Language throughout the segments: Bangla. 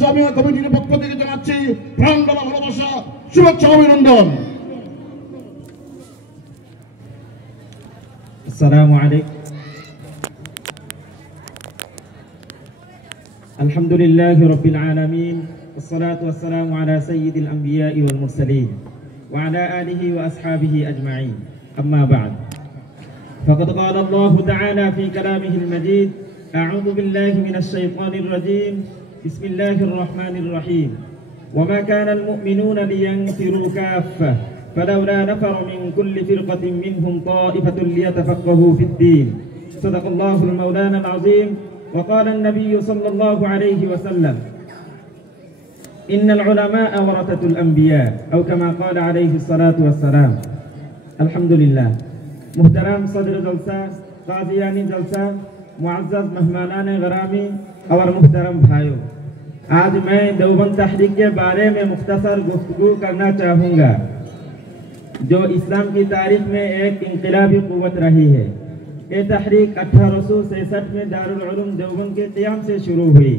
জামিয়া কমিটির পক্ষ থেকে জানাচ্ছি প্রাণঢালা ভালোবাসা, শুভেচ্ছা, অভিনন্দন। আসসালামু আলাইকুম। আলহামদুলিল্লাহি রাব্বিল আলামিন, والصلاة والسلام على سيد الأنبياء والمرسلين وعلى آله وأصحابه أجمعين. أما بعد، فقد قال الله تعالى في كلامه المجيد: أعوذ بالله من الشيطان الرجيم، بسم الله الرحمن الرحيم. وما كان المؤمنون لينفروا كافة فلولا نفر من كل فرقة منهم طائفة ليتفقهوا في الدين. صدق الله المولانا العظيم. وقال النبي صلى الله عليه وسلم: إن العلماء ورثة الأنبياء، أو كما قال عليه الصلاة والسلام. الحمد لله. محترم صدر जलसा, कादियानी जलसा, मुअज़्ज़ज़ मेहमानान ग़रामी और मुहतरम भाइयों, आज मैं देवबंद तहरीक के बारे में मुख्तसर गुफ्तगू करना चाहूँगा, जो इस्लाम की तारीख में एक इंक़िलाबी क़ुव्वत रही है। ये तहरीक 1863 में दारुल उलूम देवबंद के क़याम से शुरू हुई,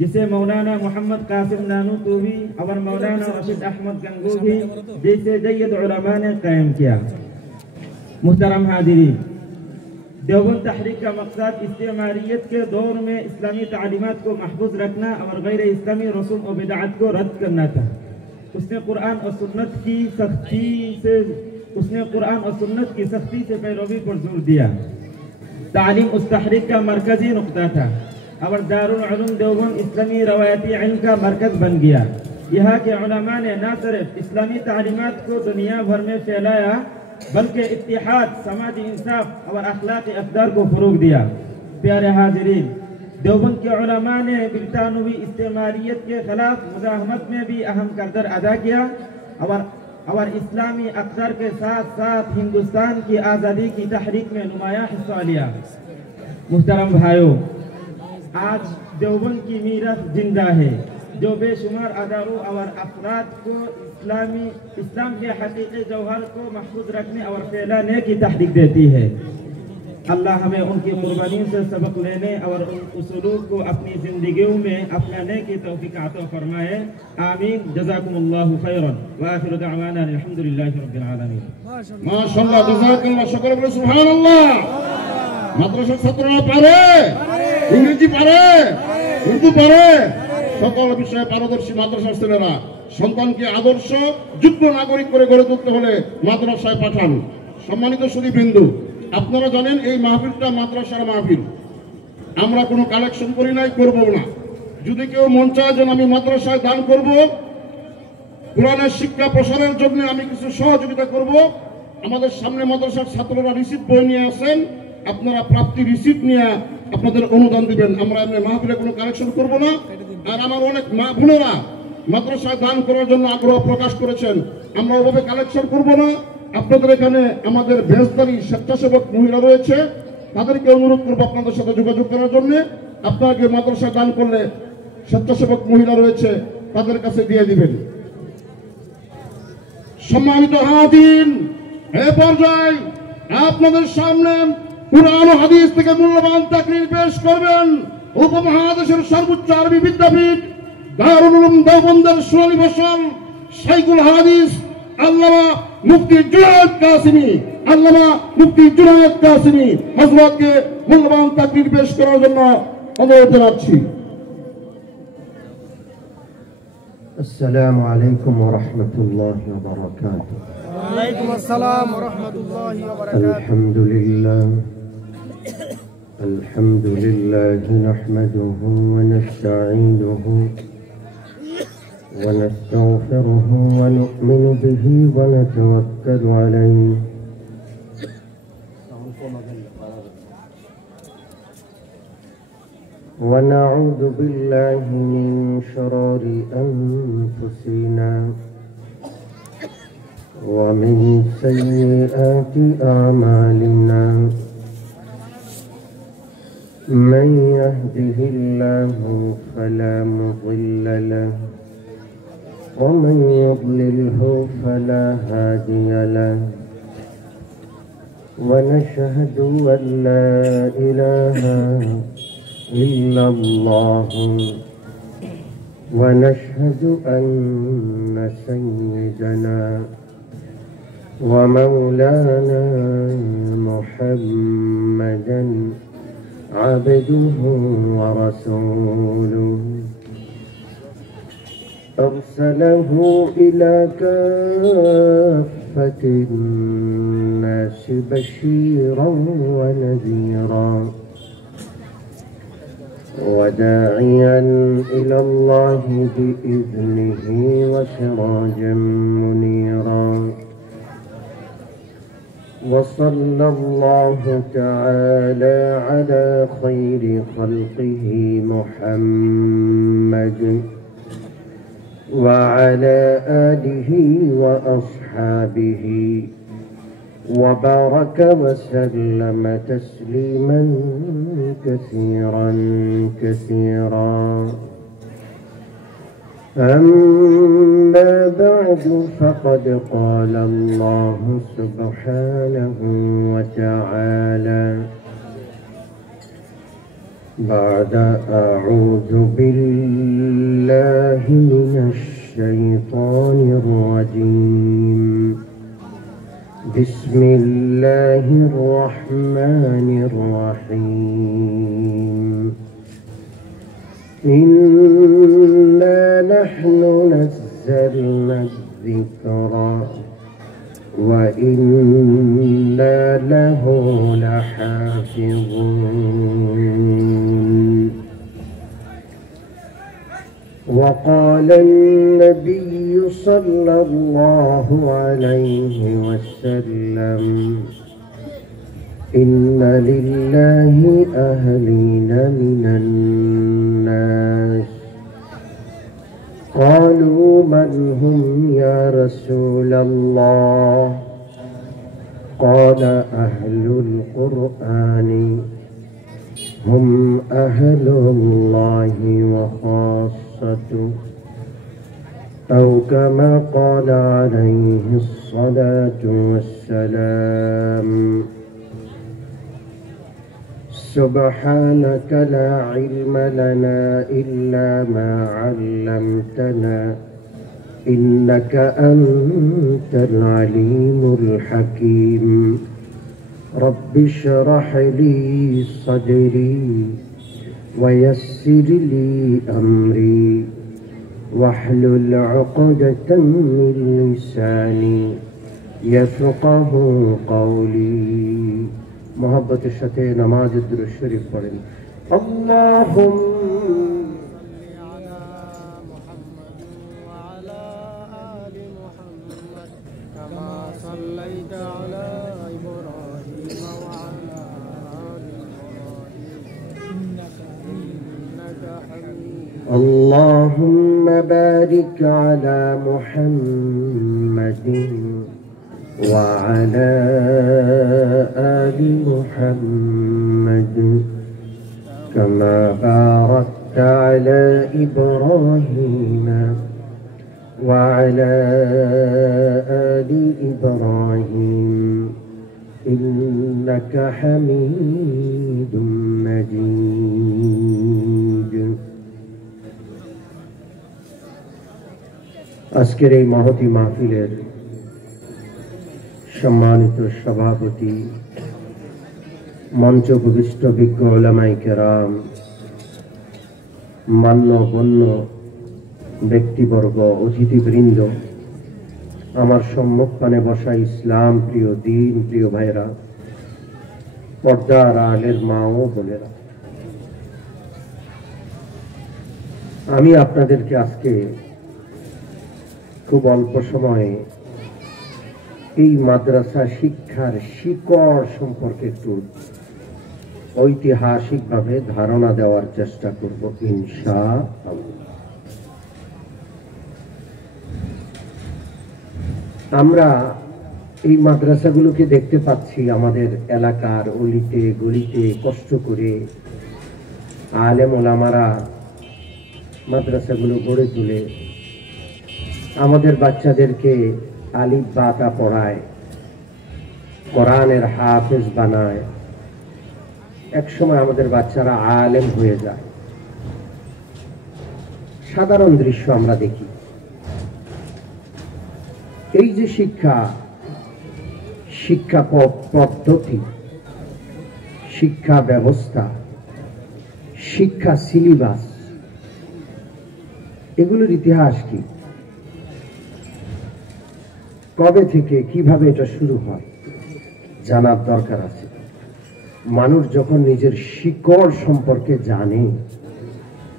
जिसे मौलाना मोहम्मद कासिम नानूतूवी और मौलाना रशीद अहमद गंगोही जैसे जय्यद उलमा ने कायम किया। मुहतरम हाज़िरीन, देवबंद तहरीक का मकसद इस्तेमारियत के दौर में इस्लामी तालीमात को महफूज रखना और गैर इस्लामी रसूम और बिदअत को रद्द करना था। उसने कुरान और सुन्नत की सख्ती से पैरवी पर जोर दिया। तालीम उस तहरीक का मरकजी नुक्ता था और दारुल उलूम देवबंद इस्लामी रवायती इल्म का मरकज बन गया। यहाँ के उलमा ने न सिर्फ इस्लामी तालीमात को दुनिया भर में फैलाया, बल्कि इत्तिहाद, समाजी इंसाफ और अखलाकी अक़दार को फ़रोग़ दिया। प्यारे हाज़िरीन, देवबंद के उलमा ने ब्रितानवी इस्तेमारियत के खिलाफ मुज़ाहमत में भी अहम किरदार अदा किया और इस्लामी अक़दार के साथ साथ हिंदुस्तान की आज़ादी की तहरीक में नुमायाँ हिस्सा लिया। मुहतरम भाइयों, आज देवबंद की मीरास जिंदा है, जो बेशुमार अदारों और अफराद को इस्लाम के हकीकी जौहर को महफूज रखने और फैलाने की तहरीक देती है। अल्लाह हमें उनकी कुर्बानियों से सबक लेने और उन उसूलों को अपनी जिंदगियों में अपनाने की तौफीक अता फरमाए। आमीन। जज़ाकुमुल्लाहु खैरन व आखिरु दअवाना अल्हम्दुलिल्लाहि रब्बिल आलमीन। माशाअल्लाह, जज़ाकल्लाह, शुक्र বলে সুবহানাল্লাহ। মাদ্রাসার ছাত্ররা পারে, ইংরেজি পারে, উর্দু পারে, সকল বিষয়ে পারদর্শী মাদ্রাসার ছেলেরা সন্তানকে আদর্শ যোগ্য নাগরিক করে গড়ে তুলতে হলে মাদ্রাসায় পাঠান। সম্মানিত সুধীবৃন্দ, আপনারা জানেন এই মাহফিলটা মাদ্রাসার মাহফিল। আমরা কোনো কালেকশন করি নাই, করব না। যদি কেউ মন চায় যে আমি মাদ্রাসায় দান করব, কোরআনের শিক্ষা প্রসারের জন্য আমি কিছু সহযোগিতা করব, আমাদের সামনে মাদ্রাসার ছাত্ররা রিসিপ্ট বই নিয়ে আসেন, আপনারা প্রাপ্তি রিসিপ্ট নিয়ে আপনাদের অনুদান দিবেন। আমরা এমনি মাহফিলে কোনো কালেকশন করব না। আর আমার অনেক মা বোনেরা মাদ্রাসায় দান করার জন্য আগ্রহ প্রকাশ করেছেন, আমরা ওভাবে কালেকশন করব না। আপনাদের এখানে আমাদের বেশদারি স্বেচ্ছাসেবক মহিলা রয়েছে, তাদেরকে অনুরোধ করবো আপনাদের সাথে যোগাযোগ করার জন্য। আপনাকে মাদ্রাসায় দান করলে স্বেচ্ছাসেবক মহিলা রয়েছে, তাদের কাছে দিয়ে দিবেন। সম্মানিত হাজিরিন, এই পর্যায়ে আপনাদের সামনে কুরআন ও হাদিস থেকে মূল্যবান তাকরীর পেশ করবেন উপমহাদেশের সর্বোচ্চ আরবি বিদ্যাপীঠ দারুল উলুম দেওবন্দের সোনালী ফসল শাইখুল হাদিস আল্লামা মুফতি জুনায়েদ কাসেমী, হযরতকে মূল্যবান তাকরীর পেশ করার জন্য অনুরোধ জানাচ্ছি। السلام عليكم ورحمة الله وبركاته. وعليكم السلام ورحمة الله وبركاته. الحمد لله نحمده ونستعينه ونستغفره ونؤمن به ونتوكل عليه ونعوذ بالله من شرور أنفسنا ومن سيئات أعمالنا، من يهده الله فلا مضل له ومن يضلله فلا هادي له، ونشهد أن لا إله إلا الله ونشهد أن سيدنا ومولانا محمدا عبده ورسوله أرسله إلى كافة الناس بشيرا ونذيرا وداعيا إلى الله بإذنه وسراجا منيرا وصلى الله تعالى على خير خلقه محمد وعلى آله وأصحابه وبارك وسلم تسليما كثيرا كثيرا. أما بعد فقد قال الله سبحانه وتعالى بعد أعوذ بالله من الشيطان الرجيم بسم الله الرحمن الرحيم إنا نحن نزلنا الذكر وإنا له لحافظون. وقال النبي صلى الله عليه وسلم إن لله أهلين من الناس. قالوا من هم يا رسول الله؟ قال أهل القرآن هم أهل الله وخاصته أو كما قال عليه الصلاة والسلام. سبحانك لا علم لنا إلا ما علمتنا إنك أنت العليم الحكيم. رب اشرح لي صدري ويسر لي أمري واحلل عقدة من لساني يفقه قولي. محبت الشتى نماز الدروش الشريف پڑھیں. اللهم اللهم بارك على محمد وعلى آل محمد كما باركت على إبراهيم وعلى آل إبراهيم إنك حميد مجيد. আজকের এই মহতী মাহফিলের সম্মানিত সভাপতি, মঞ্চ উপবিষ্ট বিজ্ঞ উলামায়ে কেরাম, মান্যগণ্য ব্যক্তিবর্গ, অতিথিবৃন্দ, আমার সম্মুখপানে বসা ইসলাম প্রিয় দিন প্রিয় ভাইরা, পর্দার আড়ালের মা ও বোনেরা, আমি আপনাদেরকে আজকে খুব অল্প সময়ে এই মাদ্রাসা শিক্ষার শিকড় সম্পর্কে একটু ঐতিহাসিকভাবে ধারণা দেওয়ার চেষ্টা করব ইনশাআল্লাহ। আমরা এই মাদ্রাসাগুলোকে দেখতে পাচ্ছি আমাদের এলাকার অলিতে গলিতে কষ্ট করে আলেম ওলামারা মাদ্রাসাগুলো গড়ে তুলে আমাদের বাচ্চাদেরকে আলিফ বা তা পড়ায়, কোরআনের হাফেজ বানায়। এক সময় আমাদের বাচ্চারা আলেম হয়ে যায়। সাধারণ দৃশ্য আমরা দেখি। এই যে শিক্ষা পদ্ধতি, শিক্ষা ব্যবস্থা, শিক্ষা সিলেবাস, এগুলোর ইতিহাস কি, কবে থেকে কিভাবে এটা শুরু হয় জানার দরকার আছে। মানুষ যখন নিজের শিকড় সম্পর্কে জানে,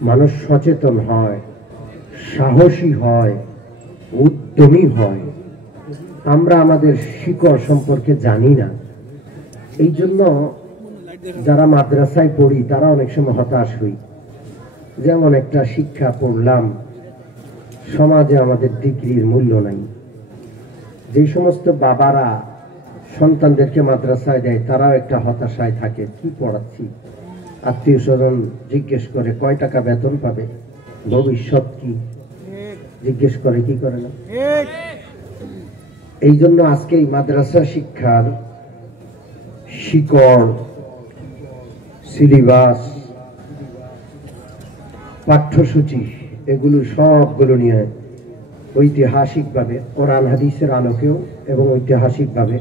মানুষ সচেতন হয়, সাহসী হয়, উদ্যমী হয়। আমরা আমাদের শিকড় সম্পর্কে জানি না, এই জন্য যারা মাদ্রাসায় পড়ি তারা অনেক সময় হতাশ হই। যেমন একটা শিক্ষা পড়লাম, সমাজে আমাদের ডিগ্রির মূল্য নাই। যে সমস্ত বাবারা সন্তানদেরকে মাদ্রাসায় দেয় তারাও একটা হতাশায় থাকে, কি পড়াচ্ছি। আত্মীয় স্বজন জিজ্ঞেস করে কয় টাকা বেতন পাবে, ভবিষ্যৎ কি জিজ্ঞেস করে, কি করে না। এই জন্য আজকে এই মাদ্রাসা শিক্ষার শিকড়, সিলেবাস, পাঠ্যসূচি, এগুলো সবগুলো নিয়ে ঐতিহাসিকভাবে কোরআন হাদিসের আলোকেও এবং ঐতিহাসিকভাবে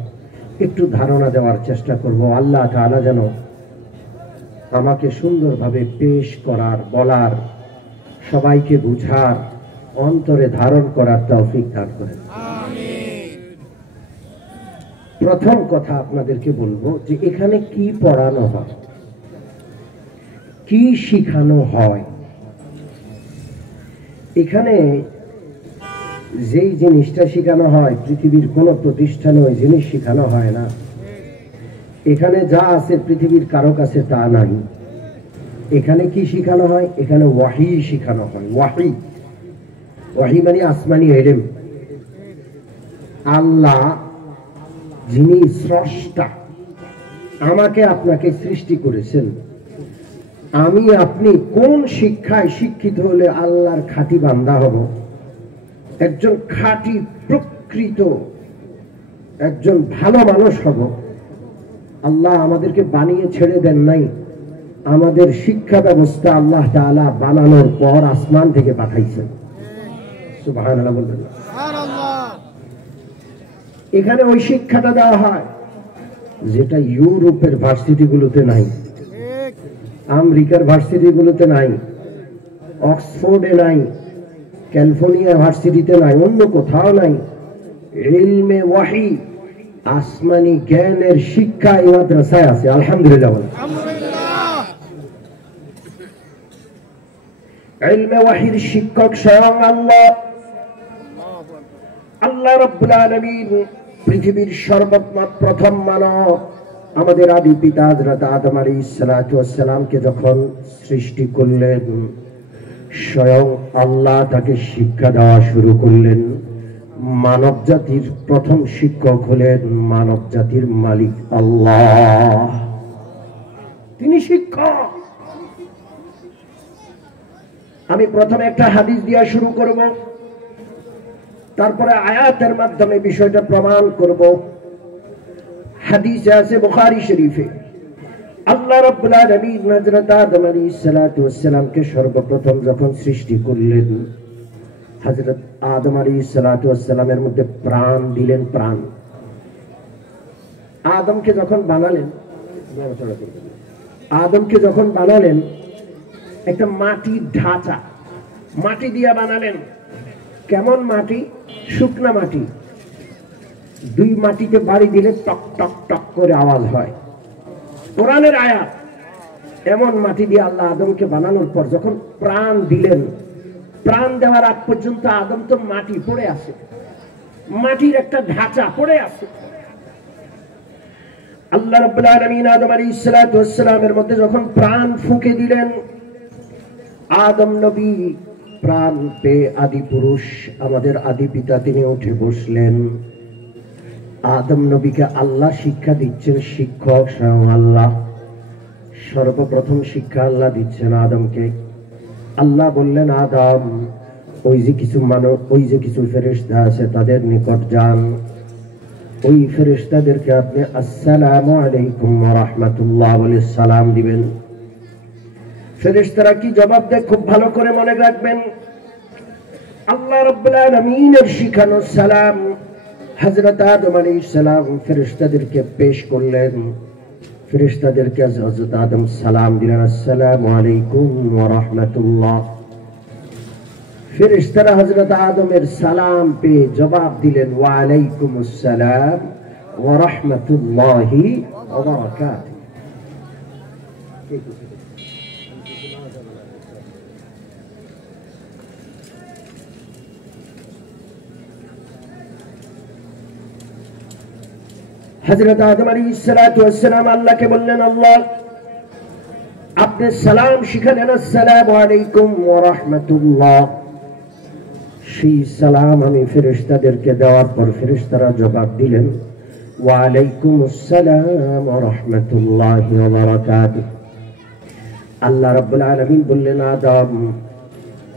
একটু ধারণা দেওয়ার চেষ্টা করব। আল্লাহ তাআলা যেন আমাকে সুন্দরভাবে পেশ করার, বলার, সবাইকে বুঝার, অন্তরে ধারণ করার তৌফিক দান করেন। প্রথম কথা আপনাদেরকে বলবো যে এখানে কি পড়ানো হয়, কি শিখানো হয়। এখানে যেই জিনিসটা শেখানো হয় পৃথিবীর কোন প্রতিষ্ঠানে ওই জিনিস শেখানো হয় না। এখানে যা আছে পৃথিবীর কারো কাছে তা নাই। এখানে কি শেখানো হয়? এখানে ওয়াহি শেখানো হয়। ওয়াহি মানে আসমানি ইলম। আল্লাহ যিনি স্রষ্টা, আমাকে আপনাকে সৃষ্টি করেছেন, আমি আপনি কোন শিক্ষায় শিক্ষিত হলে আল্লাহর খাঁটি বান্দা হব, একজন খাঁটি প্রকৃত একজন ভালো মানুষ হব। আল্লাহ আমাদেরকে বানিয়ে ছেড়ে দেন নাই, আমাদের শিক্ষা ব্যবস্থা আল্লাহ তাআলা বানানোর পর আসমান থেকে পাঠাইছেন। সুবহানাল্লাহ বলবেন। এখানে ওই শিক্ষাটা দেওয়া হয় যেটা ইউরোপের ভার্সিটিগুলোতে নাই, আমেরিকার ভার্সিটিগুলোতে নাই, অক্সফোর্ডে নাই, ক্যালিফোর্নিয়া ভার্সিটিতে নাই, অন্য কোথাও নাই। ইলমে ওয়াহি, আসমানি জ্ঞানের শিক্ষা এই মাদ্রাসায় আছে। আলহামদুলিল্লাহ বলেন। ইলমে ওয়াহির শিক্ষক স্বয়ং আল্লাহ। আল্লাহ রাব্বুল আলামিন পৃথিবীর সর্বপ্রথম মানব আমাদের আদি পিতা হযরত আদম আলাইহিস সালাতু ওয়াস সালামকে যখন সৃষ্টি করলেন, স্বয়ং আল্লাহ তাকে শিক্ষা দেওয়া শুরু করলেন। মানব জাতির প্রথম শিক্ষক হলেন মানব জাতির মালিক আল্লাহ, তিনি শিক্ষক। আমি প্রথমে একটা হাদিস দিয়া শুরু করব, তারপরে আয়াতের মাধ্যমে বিষয়টা প্রমাণ করব। হাদিসে আছে বুখারী শরীফে, আল্লাহ রাব্বুল আলামিন হযরত আদম আলাইহিস সালাতু ওয়াস সালামকে সর্বপ্রথম যখন সৃষ্টি করলেন, হযরত আদম আলাইহিস সালাতু ওয়াস সালামের মধ্যে প্রাণ দিলেন। প্রাণ আদমকে যখন বানালেন একটা মাটির ঢাঁচা, মাটি দিয়া বানালেন। কেমন মাটি? শুকনা মাটি। দুই মাটিতে বাড়ি দিলে টক টক টক করে আওয়াজ হয়, কোরআনের আয়াত। এমন মাটি দিয়ে আল্লাহ আদমকে বানানোর পর যখন প্রাণ দিলেন, প্রাণ দেওয়ার আগ পর্যন্ত আদম তো মাটি পড়ে আছে, মাটির একটা ঢাঁচা পড়ে আছে। আল্লাহ রাব্বুল আলামিন আদম আলাইহিস সালাতু ওয়াস সালামের মধ্যে যখন প্রাণ ফুঁকে দিলেন, আদম নবী প্রাণ পেয়ে আদি পুরুষ আমাদের আদি পিতা তিনি উঠে বসলেন। আদম নবীকে আল্লাহ শিক্ষা দিচ্ছেন, শিক্ষক স্বয়ং আল্লাহ। সর্বপ্রথম শিক্ষা আল্লাহ দিচ্ছেন আদমকে। আল্লাহ বললেন, আদম ওই যে কিছু ফেরেশতা আছে তাদের নিকট যান, ওই ফেরেশতাদেরকে আপনি আসসালামু আলাইকুম ওয়া রাহমাতুল্লাহ বলে সালাম দিবেন। ফেরেশতারা কি জবাব দেয় খুব ভালো করে মনে রাখবেন। আল্লাহ রাব্বুল আলামিনের শিখানো সালাম হযরত আদম আলাইহিস সালাম ফেরেশতাদেরকে পেশ করলেন। ফেরেশতাদেরকে হযরত আদম সালাম দিলেন, আসসালামু আলাইকুম ওয়া রাহমাতুল্লাহ। ফেরেশতারা হযরত আদমের সালাম পেয়ে জবাব দিলেন, ওয়া আলাইকুমুস সালাম ওয়া রাহমাতুল্লাহি ওয়া বারাকাতুহু। হযরত আদম আলাইহিস সালাতু ওয়াস সালাম আল্লাহকে বললেন, আল্লাহ আপনি সালাম শিখালেন, আসসালামু আলাইকুম ওয়া রাহমাতুল্লাহ। সেই সালাম আমি ফেরেশতাদেরকে দেওয়ার পর ফেরেশতারা জবাব দিলেন, ওয়া আলাইকুমুস সালাম ওয়া রাহমাতুল্লাহি ওয়া বারাকাতুহু। আল্লাহ রাব্বুল আলামিন বললেন, আদম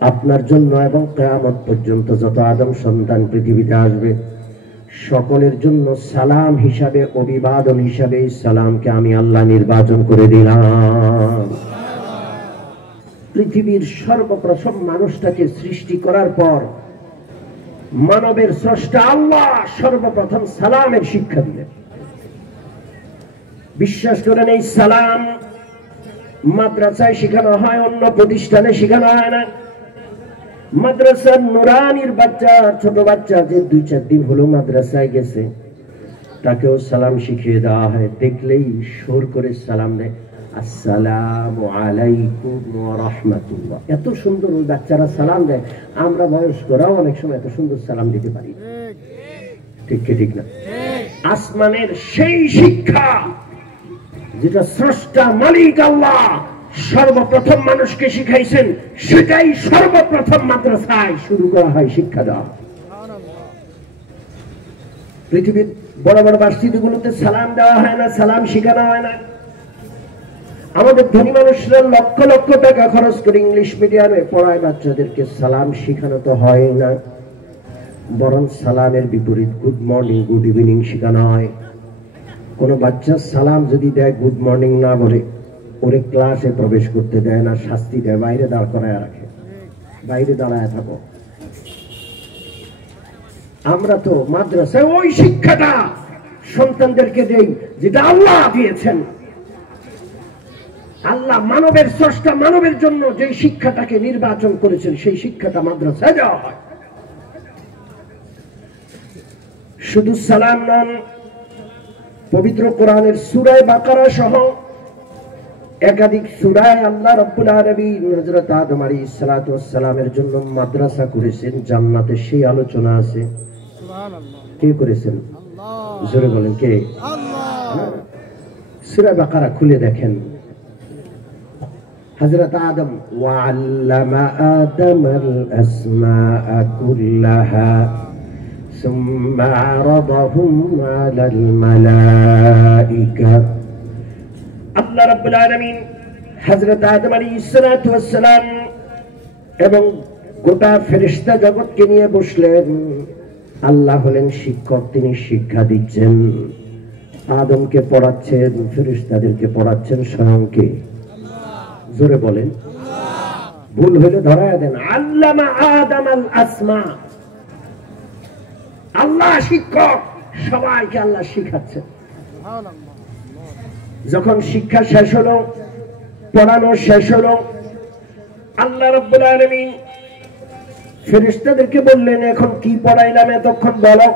আপনার জন্য এবং কিয়ামত পর্যন্ত যত আদম সন্তান পৃথিবীতে আসবে সকলের জন্য সালাম হিসাবে, অভিবাদন হিসাবে এই সালামকে আমি আল্লাহ নির্বাচন করে দিলাম। পৃথিবীর সর্বপ্রথম মানুষটাকে সৃষ্টি করার পর মানবের স্রষ্টা আল্লাহ সর্বপ্রথম সালামের শিক্ষা দিলেন। বিশ্বাস করেন এই সালাম মাদ্রাসায় শেখানো হয়, অন্য প্রতিষ্ঠানে শেখানো হয় না। মাদ্রাসার নুরানির বাচ্চা, ছোট বাচ্চা যে 2-4 দিন হলো মাদ্রাসায় গেছে, তাকেও সালাম শিখিয়ে দেওয়া হয়। দেখলেই সুর করে সালাম দেয়, আসসালামু আলাইকুম ওয়া রাহমাতুল্লাহ। এত সুন্দর ওই বাচ্চারা সালাম দেয়, আমরা বয়স্করাও অনেক সময় এত সুন্দর সালাম দিতে পারি। ঠিক কি ঠিক না? আসমানের সেই শিক্ষা যেটা স্রষ্টা মালিক আল্লাহ সর্বপ্রথম মানুষকে শিখাইছেন, সেটাই সর্বপ্রথম মাদ্রাসায় শুরু করা হয় শিক্ষা দেওয়া। পৃথিবীর বড় বড় ভার্সিটিগুলোতে সালাম দেওয়া হয় না, সালাম শেখানো হয় না। আমাদের ধনী মানুষরা লক্ষ লক্ষ টাকা খরচ করে ইংলিশ মিডিয়ামে পড়ায়, বাচ্চাদেরকে সালাম শেখানো তো হয় না, বরং সালামের বিপরীত গুড মর্নিং, গুড ইভিনিং শেখানো হয়। কোনো বাচ্চা সালাম যদি দেয়, গুড মর্নিং না বলে, ওরে ক্লাসে প্রবেশ করতে দেয় না, শাস্তি দেয়, বাইরে দাঁড় করায় রাখে, বাইরে দাঁড়ায় থাকো। আমরা তো মাদ্রাসায় ওই শিক্ষাটা সন্তানদেরকে দেই যেটা আল্লাহ দিয়েছেন। আল্লাহ মানবের স্রষ্টা, মানবের জন্য যে শিক্ষাটাকে নির্বাচন করেছেন সেই শিক্ষাটা মাদ্রাসায় দেওয়া হয়। শুধু সালাম নন, পবিত্র কোরআনের সূরা বাকারা সহ একাধিক সূরায় আল্লাহ রাব্বুল আলামিন হযরত আদম আলাইহিস সালাতু ওয়াস সালামের জন্য মাদ্রাসা করেছেন। জান্নাতে সেই আলোচনা আছে। সুবহানাল্লাহ। কে করেছেন? আল্লাহ। জোরে বলেন কে? আল্লাহ। সূরা বাকারা খুলে দেখেন, হযরত আদম ওয়া আল্লামা আদামাল আসমাআ কুল্লাহা সুম্মা আরাদাহুম আলাল মালাইকা। আল্লাহ রাব্বুল আলামিন হযরত আদম আলাইহিস সালাতু ওয়াস সালাম এবং গোটা ফেরেশতা জগৎকে নিয়ে বসলেন। আল্লাহ হলেন শিক্ষক, তিনি শিক্ষা দিচ্ছেন, আদমকে পড়াচ্ছেন, ফেরেশতাদেরকে পড়াচ্ছেন, স্বয়ং কে? জোরে বলেন। ভুল হলে ধরায়া দেন। আল্লামা আদামাল আসমা, আল্লাহ শিক্ষক, সবাইকে আল্লাহ শিখাচ্ছেন। যখন শিক্ষা শেষ হলো, পড়ানো শেষ হলো, আল্লাহ রাব্বুল আলামিন ফেরেশতাদেরকে বললেন, এখন কি পড়াইলাম এতক্ষণ বলো।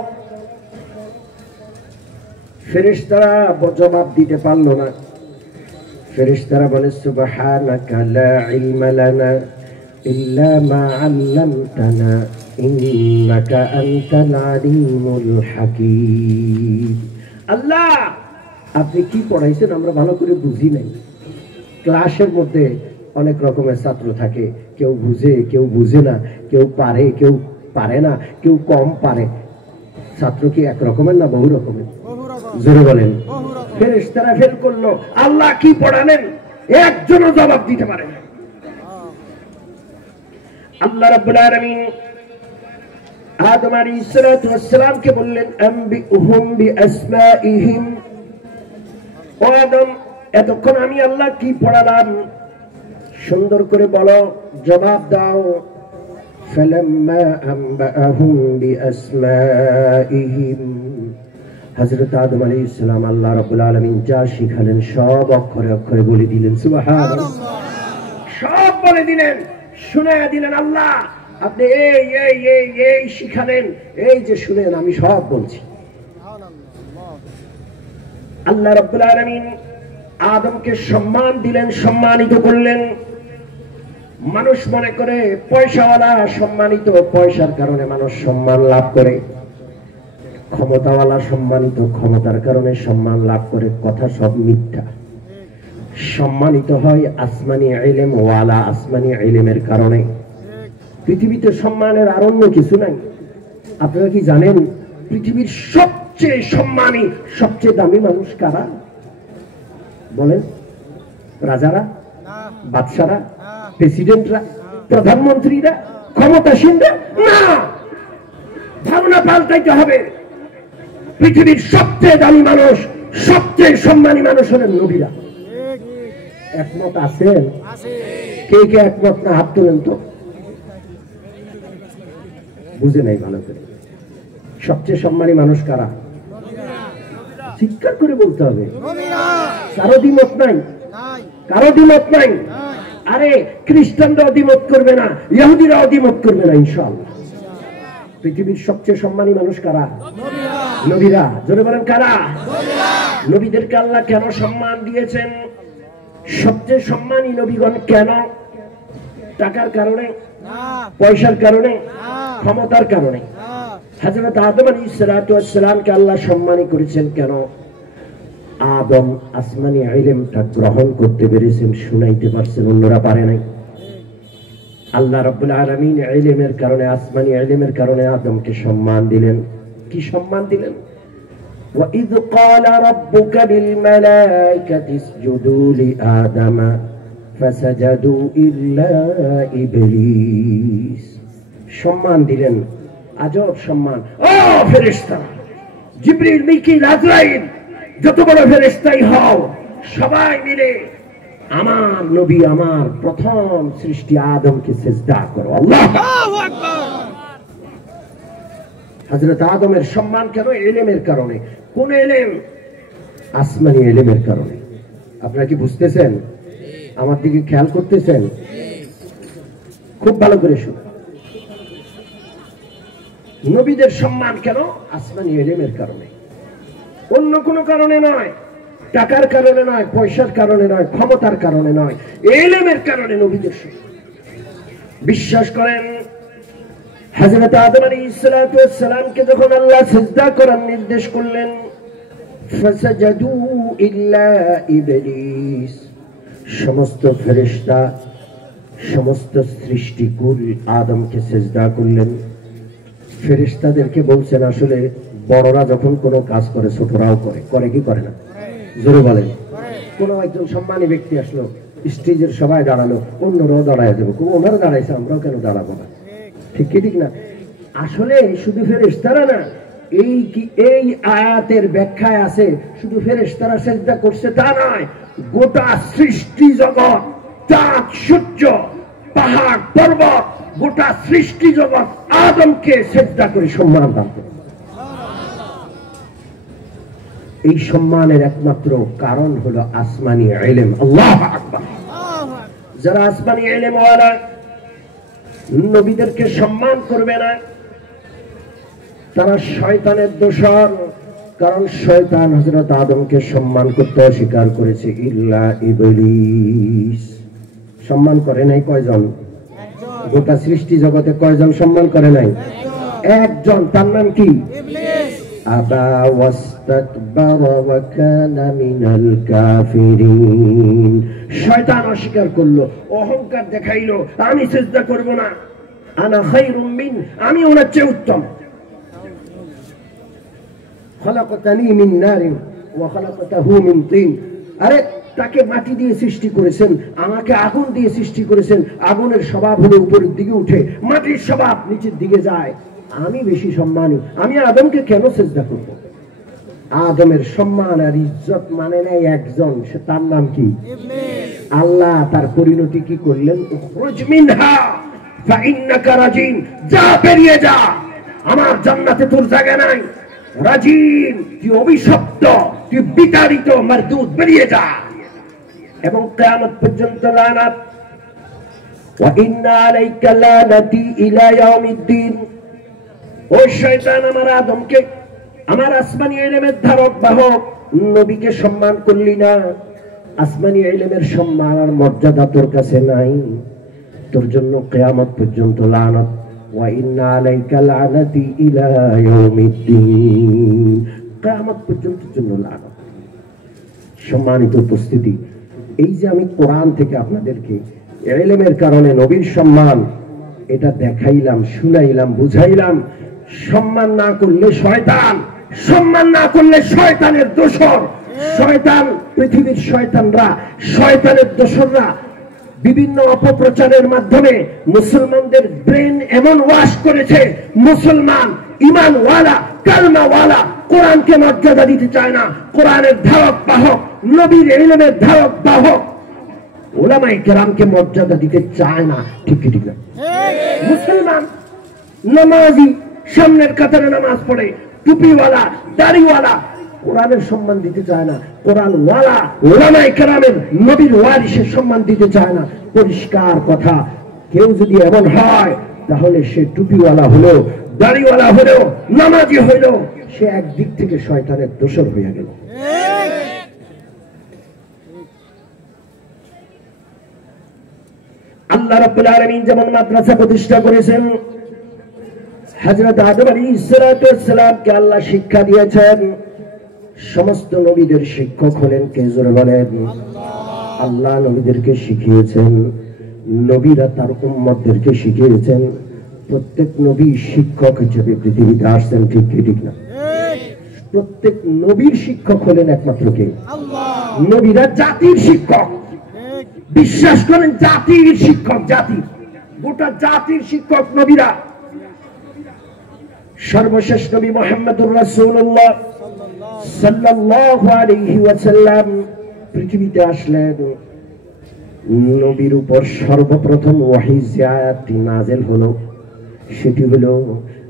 ফেরেশতারা জবাব দিতে পারল না। ফেরেশতারা বলে, সুবহানাকা লা ইলমা লানা ইল্লা মা আল্লামতানা ইন্নাকা আনতাল আলিমুল হাকীম। আল্লাহ আপনি কি পড়াইছেন আমরা ভালো করে বুঝি নাই। ক্লাসের মধ্যে অনেক রকমের ছাত্র থাকে, কেউ বুঝে, কেউ বুঝে না, কেউ পারে, কেউ পারে না, কেউ কম পারে। ছাত্র কি এক রকমের না বহু রকমের? জোরে বলেন। ফেরেশতারা ফেল করলো, আল্লাহ কি পড়ালেন একজনও জবাব দিতে পারে না। আল্লাহ রাব্বুল আলামিন আদম আলাইহিস সালাতু ওয়াস সালামকে বললেন, আনবিউহুম বিআসমাইহিম। ও আদম, এতক্ষণ আমি আল্লাহ কি পড়ালাম সুন্দর করে বলো, জবাব দাও। فلما أنبأهم بأسمائهم হযরত আদম আলাইহিস সালাম আল্লাহ রাব্বুল আলামিন যা শিখালেন সব অক্ষরে অক্ষরে বলে দিলেন সুবহানাল্লাহ সব বলে দিলেন শুনায়া দিলেন আল্লাহ আপনি এই শিখালেন এই যে শুনেন আমি সব বলছি আল্লাহ রাব্বুল আলামিন আদমকে সম্মান দিলেন সম্মানিত করলেন মানুষ মনে করে পয়সাওয়ালা সম্মানিত পয়সার কারণে মানুষ সম্মান লাভ করে ক্ষমতাওয়ালা সম্মানিত ক্ষমতার কারণে সম্মান লাভ করে কথা সব মিথ্যা সম্মানিত হয় আসমানি ইলম ওয়ালা আসমানি ইলমের কারণে পৃথিবীতে সম্মানের আর অন্য কিছু নাই আপনারা কি জানেন পৃথিবীর সবচেয়ে সম্মানী সবচেয়ে দামি মানুষ কারা বলেন রাজারা বাদশারা প্রেসিডেন্টরা প্রধানমন্ত্রীরা ক্ষমতাসীনরা না ধারণা পাল্টাইতে হবে পৃথিবীর সবচেয়ে দামি মানুষ সবচেয়ে সম্মানী মানুষ হলেন নবীরা একমত আছেন কে কে একমত না হাত তোলেন তো বুঝে নাই ভালো করে সবচেয়ে সম্মানী মানুষ কারা চিৎকার করে বলতে হবে কারো দ্বিমত নাই কারো দ্বিমত নাই আরে খ্রিস্টানরা দ্বিমত করবে না ইহুদিরা দ্বিমত করবে না ইনশাআল্লাহ পৃথিবীর সবচেয়ে সম্মানী মানুষ কারা নবীরা জোরে বলেন কারা নবীদেরকে আল্লাহ কেন সম্মান দিয়েছেন সবচেয়ে সম্মানী নবীগণ কেন টাকার কারণে পয়সার কারণে ক্ষমতার কারণে হযরত আদম আলাইহিস সালামকে আল্লাহ সম্মানী করেছেন কেন আদম আসমানি ইলমটা গ্রহণ করতে পেরেছেন শুনাইতে পারছেন অন্যরা পারে নাই আল্লাহ রাব্বুল আলামিন ইলমের কারণে আসমানি ইলমের কারণে আদমকে সম্মান দিলেন কি সম্মান দিলেন وَإِذْ قَالَ رَبُّكَ لِلْمَلَائِكَةِ اسْجُدُوا لِآدَمَ فَسَجَدُوا إِلَّا إِبْلِيسَ সম্মান দিলেন আজব সম্মান ও ফেরেশতারা জিবরিল মিকাইল আজরাইল যত বড় ফেরেশতাই হও সবাই মিলে আমার নবী আমার প্রথম সৃষ্টি আদমকে সিজদা করো আল্লাহু আকবার হযরত আদমের সম্মান কেন ইলমের কারণে কোন ইলম আসমানি ইলমের কারণে আপনারা কি বুঝতেছেন আমার দিকে খেয়াল করতেছেন খুব ভালো করে শুনুন নবীদের সম্মান কেন আসমানি ইলমের কারণে অন্য কোনো কারণে নয় টাকার কারণে নয় পয়সার কারণে নয় ক্ষমতার কারণে নয় ইলমের কারণে নবীদের বিশ্বাস করেন হযরত আদম আলাইহিস সালামকে যখন আল্লাহ সিজদা করার নির্দেশ করলেন ফাসাজাদু ইল্লা ইবলিস সমস্ত ফেরেশতা সমস্ত সৃষ্টিকুল আদমকে সিজদা করলেন ফেরেশতাদেরকে বলছেন আসলে বড়রা যখন কোনো কাজ করে ছোটরাও করে করে কি করে না জোরে বলেন কোন একজন সম্মানী ব্যক্তি আসলো স্টেজের সবাই দাঁড়ালো অন্যরাও দাঁড়ায় যাবে ওনারা দাঁড়াইছে আমরাও কেন দাঁড়াবো না ঠিক কি ঠিক না আসলে শুধু ফেরেশতারা না এই আয়াতের ব্যাখ্যায় আছে শুধু ফেরেশতারা সিজদা করছে তা নয় গোটা সৃষ্টি জগৎ চাঁদ সূর্য পাহাড় পর্বত গোটা সৃষ্টি জগৎ আদমকে সিজদা করে সম্মান দান করে এই সম্মানের একমাত্র কারণ হলো আসমানি ইলম আল্লাহু আকবার যারা আসমানি ইলম ওয়ালা নবীদেরকে সম্মান করবে না তারা শয়তানের দোসর কারণ শয়তান হযরত আদমকে সম্মান করতে অস্বীকার করেছে ইল্লা ইবলিস সম্মান করে নাই কয়জন গোটা সৃষ্টি জগতে কয়জন সম্মান করে নাই একজন তার নাম কি ইবলিস আবা ওয়াস্তাকবারা ওয়া কানা মিনাল কাফিরিন শয়তান অস্বীকার করলো অহংকার দেখাইলো আমি সিজদা করব না আনা খায়রুম মিন আমি ওনার চেয়ে উত্তম খলাকতানি মিন নারিন ওয়া খলাকতাহু মিন তিন আরে তাকে মাটি দিয়ে সৃষ্টি করেছেন আমাকে আগুন দিয়ে সৃষ্টি করেছেন আগুনের স্বভাব হলো উপরের দিকে উঠে মাটির স্বভাব নিচের দিকে যায় আমি বেশি সম্মানী আমি আদমকে কেন সিজদা করব আদমের সম্মান আর ইজ্জত মানে নাই একজন সে তার নাম কি ইবলিস আল্লাহ তার পরিণতি কি করলেন উখরুজ মিনহা ফাইন্নাকা রাজিম, যা বেরিয়ে যা, আমার জান্নাতে তোর জায়গা নাই। রাজিম, তুই অভিশপ্ত, তুই বিতাড়িত, মারদুদ, বেরিয়ে যা। এবং কিয়ামত পর্যন্ত লানাত। ওয়া ইন্না আলাইকা লানাতি ইলা ইয়াউমিদ্দিন। ও শয়তান, আমার আদমকে, আমার আসমানী ইলমের ধারক বাহক নবীকে সম্মান করলি না। আসমানী ইলমের সম্মান আর মর্যাদা তোর কাছে নাই, তোর জন্য কিয়ামত পর্যন্ত লানাত। ওয়া ইন্না আলাইকা লানাতি ইলা ইয়াউমিদ্দিন, কিয়ামত পর্যন্ত জন্য লানাত। সম্মানিত উপস্থিতি, এই যে আমি কোরআন থেকে আপনাদেরকে ইলমের কারণে নবীর সম্মান এটা দেখাইলাম, শুনাইলাম, বুঝাইলাম। সম্মান না করলে শয়তান, সম্মান না করলে শয়তানের দোসর। শয়তান, পৃথিবীর শয়তানরা, শয়তানের দোসররা বিভিন্ন অপপ্রচারের মাধ্যমে মুসলমানদের ব্রেন এমন ওয়াশ করেছে, মুসলমান ইমানওয়ালা, কালমাওয়ালা কোরআনকে মর্যাদা দিতে চায় না। কোরআনের ধারক বাহক, নবীর ইলমের ধারক বাহক উলামায়ে কেরামকে মর্যাদা দিতে চায় না। ঠিক কি ঠিক না? মুসলমান নামাজি, সামনের কাতারে নামাজ পড়ে, টুপিওয়ালা, দাড়িওয়ালা কোরআনের সম্মান দিতে চায় না। কোরআনওয়ালা, উলামায়ে কেরামের, নবীর ওয়ারিসের সম্মান দিতে চায় না। পরিষ্কার কথা, কেউ যদি এমন হয় তাহলে সে টুপিওয়ালা হলো, দাড়িওয়ালা হলো, নামাজি হইল, সে একদিক থেকে শয়তানের দোসর হয়ে গেল। আল্লাহ রাব্বুল আলামিন যেমন মাদ্রাসা প্রতিষ্ঠা করেছেন, হযরত আদম আলাইহিস সালামকে আল্লাহ শিক্ষা দিয়েছেন। সমস্ত নবীদের শিক্ষক হলেন কে? জোরে বলেন। আল্লাহ নবীদেরকে শিখিয়েছেন, নবীরা তার উম্মতদেরকে শিখিয়েছেন। প্রত্যেক নবী শিক্ষক হিসেবে পৃথিবীতে আসছেন। ঠিক কি ঠিক না? প্রত্যেক নবীর শিক্ষক হলেন একমাত্র কে? আল্লাহ। নবীরা জাতির শিক্ষক, বিশ্বাস করেন, জাতির শিক্ষক, জাতি, গোটা জাতির শিক্ষক নবীরা। সর্বশেষ নবী মুহাম্মদুর রাসূলুল্লাহ সাল্লাল্লাহু আলাইহি ওয়াসাল্লাম পৃথিবীতে আসলেন। নবীর উপর সর্বপ্রথম ওহী যে আয়াতটি নাযিল হলো সেটি হলো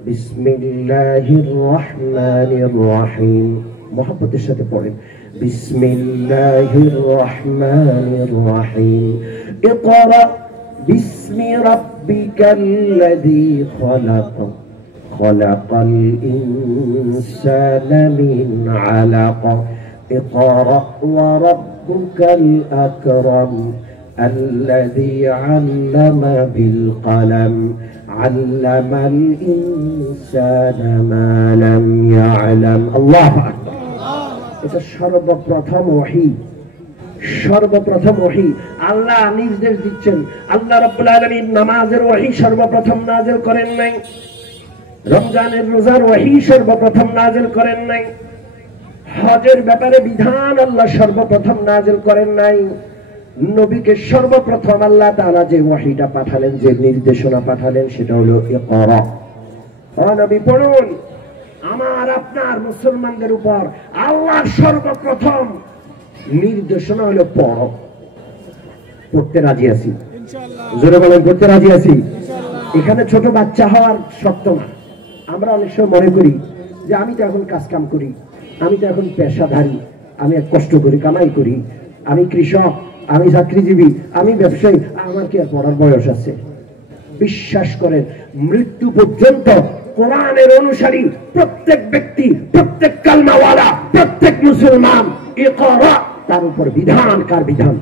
বিসমিল্লাহির রহমানির রহিম। মহব্বতের সাথে পড়েন, বিসমিল্লাহির রহমানির রহিম। ইকরা বিসমি রাব্বিকাল্লাযী খলাক, খলাকাল ইনসানা মিন আলাক, ইকরা ওয়া রাব্বুকাল আকরাম, الذي علم بالقلم, علم الإنسان ما لم يعلم। الله أكبر। এটা সর্বপ্রথম ওহী, সর্বপ্রথম ওহী আল্লাহ নির্দেশ দিচ্ছেন। আল্লাহ রাব্বুল আলামিন নামাজের ওহী সর্বপ্রথম নাযিল করেন নাই, রমজানের রোজার ওহী সর্বপ্রথম নাযিল করেন নাই, হজের ব্যাপারে বিধান আল্লাহ সর্বপ্রথম নাযিল করেন নাই। নবীকে সর্বপ্রথম আল্লাহ তাআলা যে ওহীটা পাঠালেন, যে নির্দেশনা পাঠালেন, সেটা হলো ইকরা। ও নবী পড়ুন। আমার আপনার মুসলমানদের উপর আল্লাহর সর্বপ্রথম নির্দেশনা হলো পড়ো। পড়তে রাজি আছি? ইনশাআল্লাহ। জোরে বলেন, পড়তে রাজি আছি? ইনশাআল্লাহ। এখানে ছোট বাচ্চা হওয়ার শর্ত না। আমরা অনেক সময় মনে করি যে আমি তো এখন কাজ কাম করি, আমি তো এখন পেশাধারী, আমি এক কষ্ট করি, কামাই করি, আমি কৃষক, আমি চাকরিজীবী, আমি ব্যবসায়ী, আমার কি আর পড়ার বয়স আছে? বিশ্বাস করেন, মৃত্যু পর্যন্ত কোরআনের অনুসারী প্রত্যেক ব্যক্তি, প্রত্যেক কালমাওয়ালা, প্রত্যেক মুসলমান ইকরা, তার উপর বিধান। কার বিধান?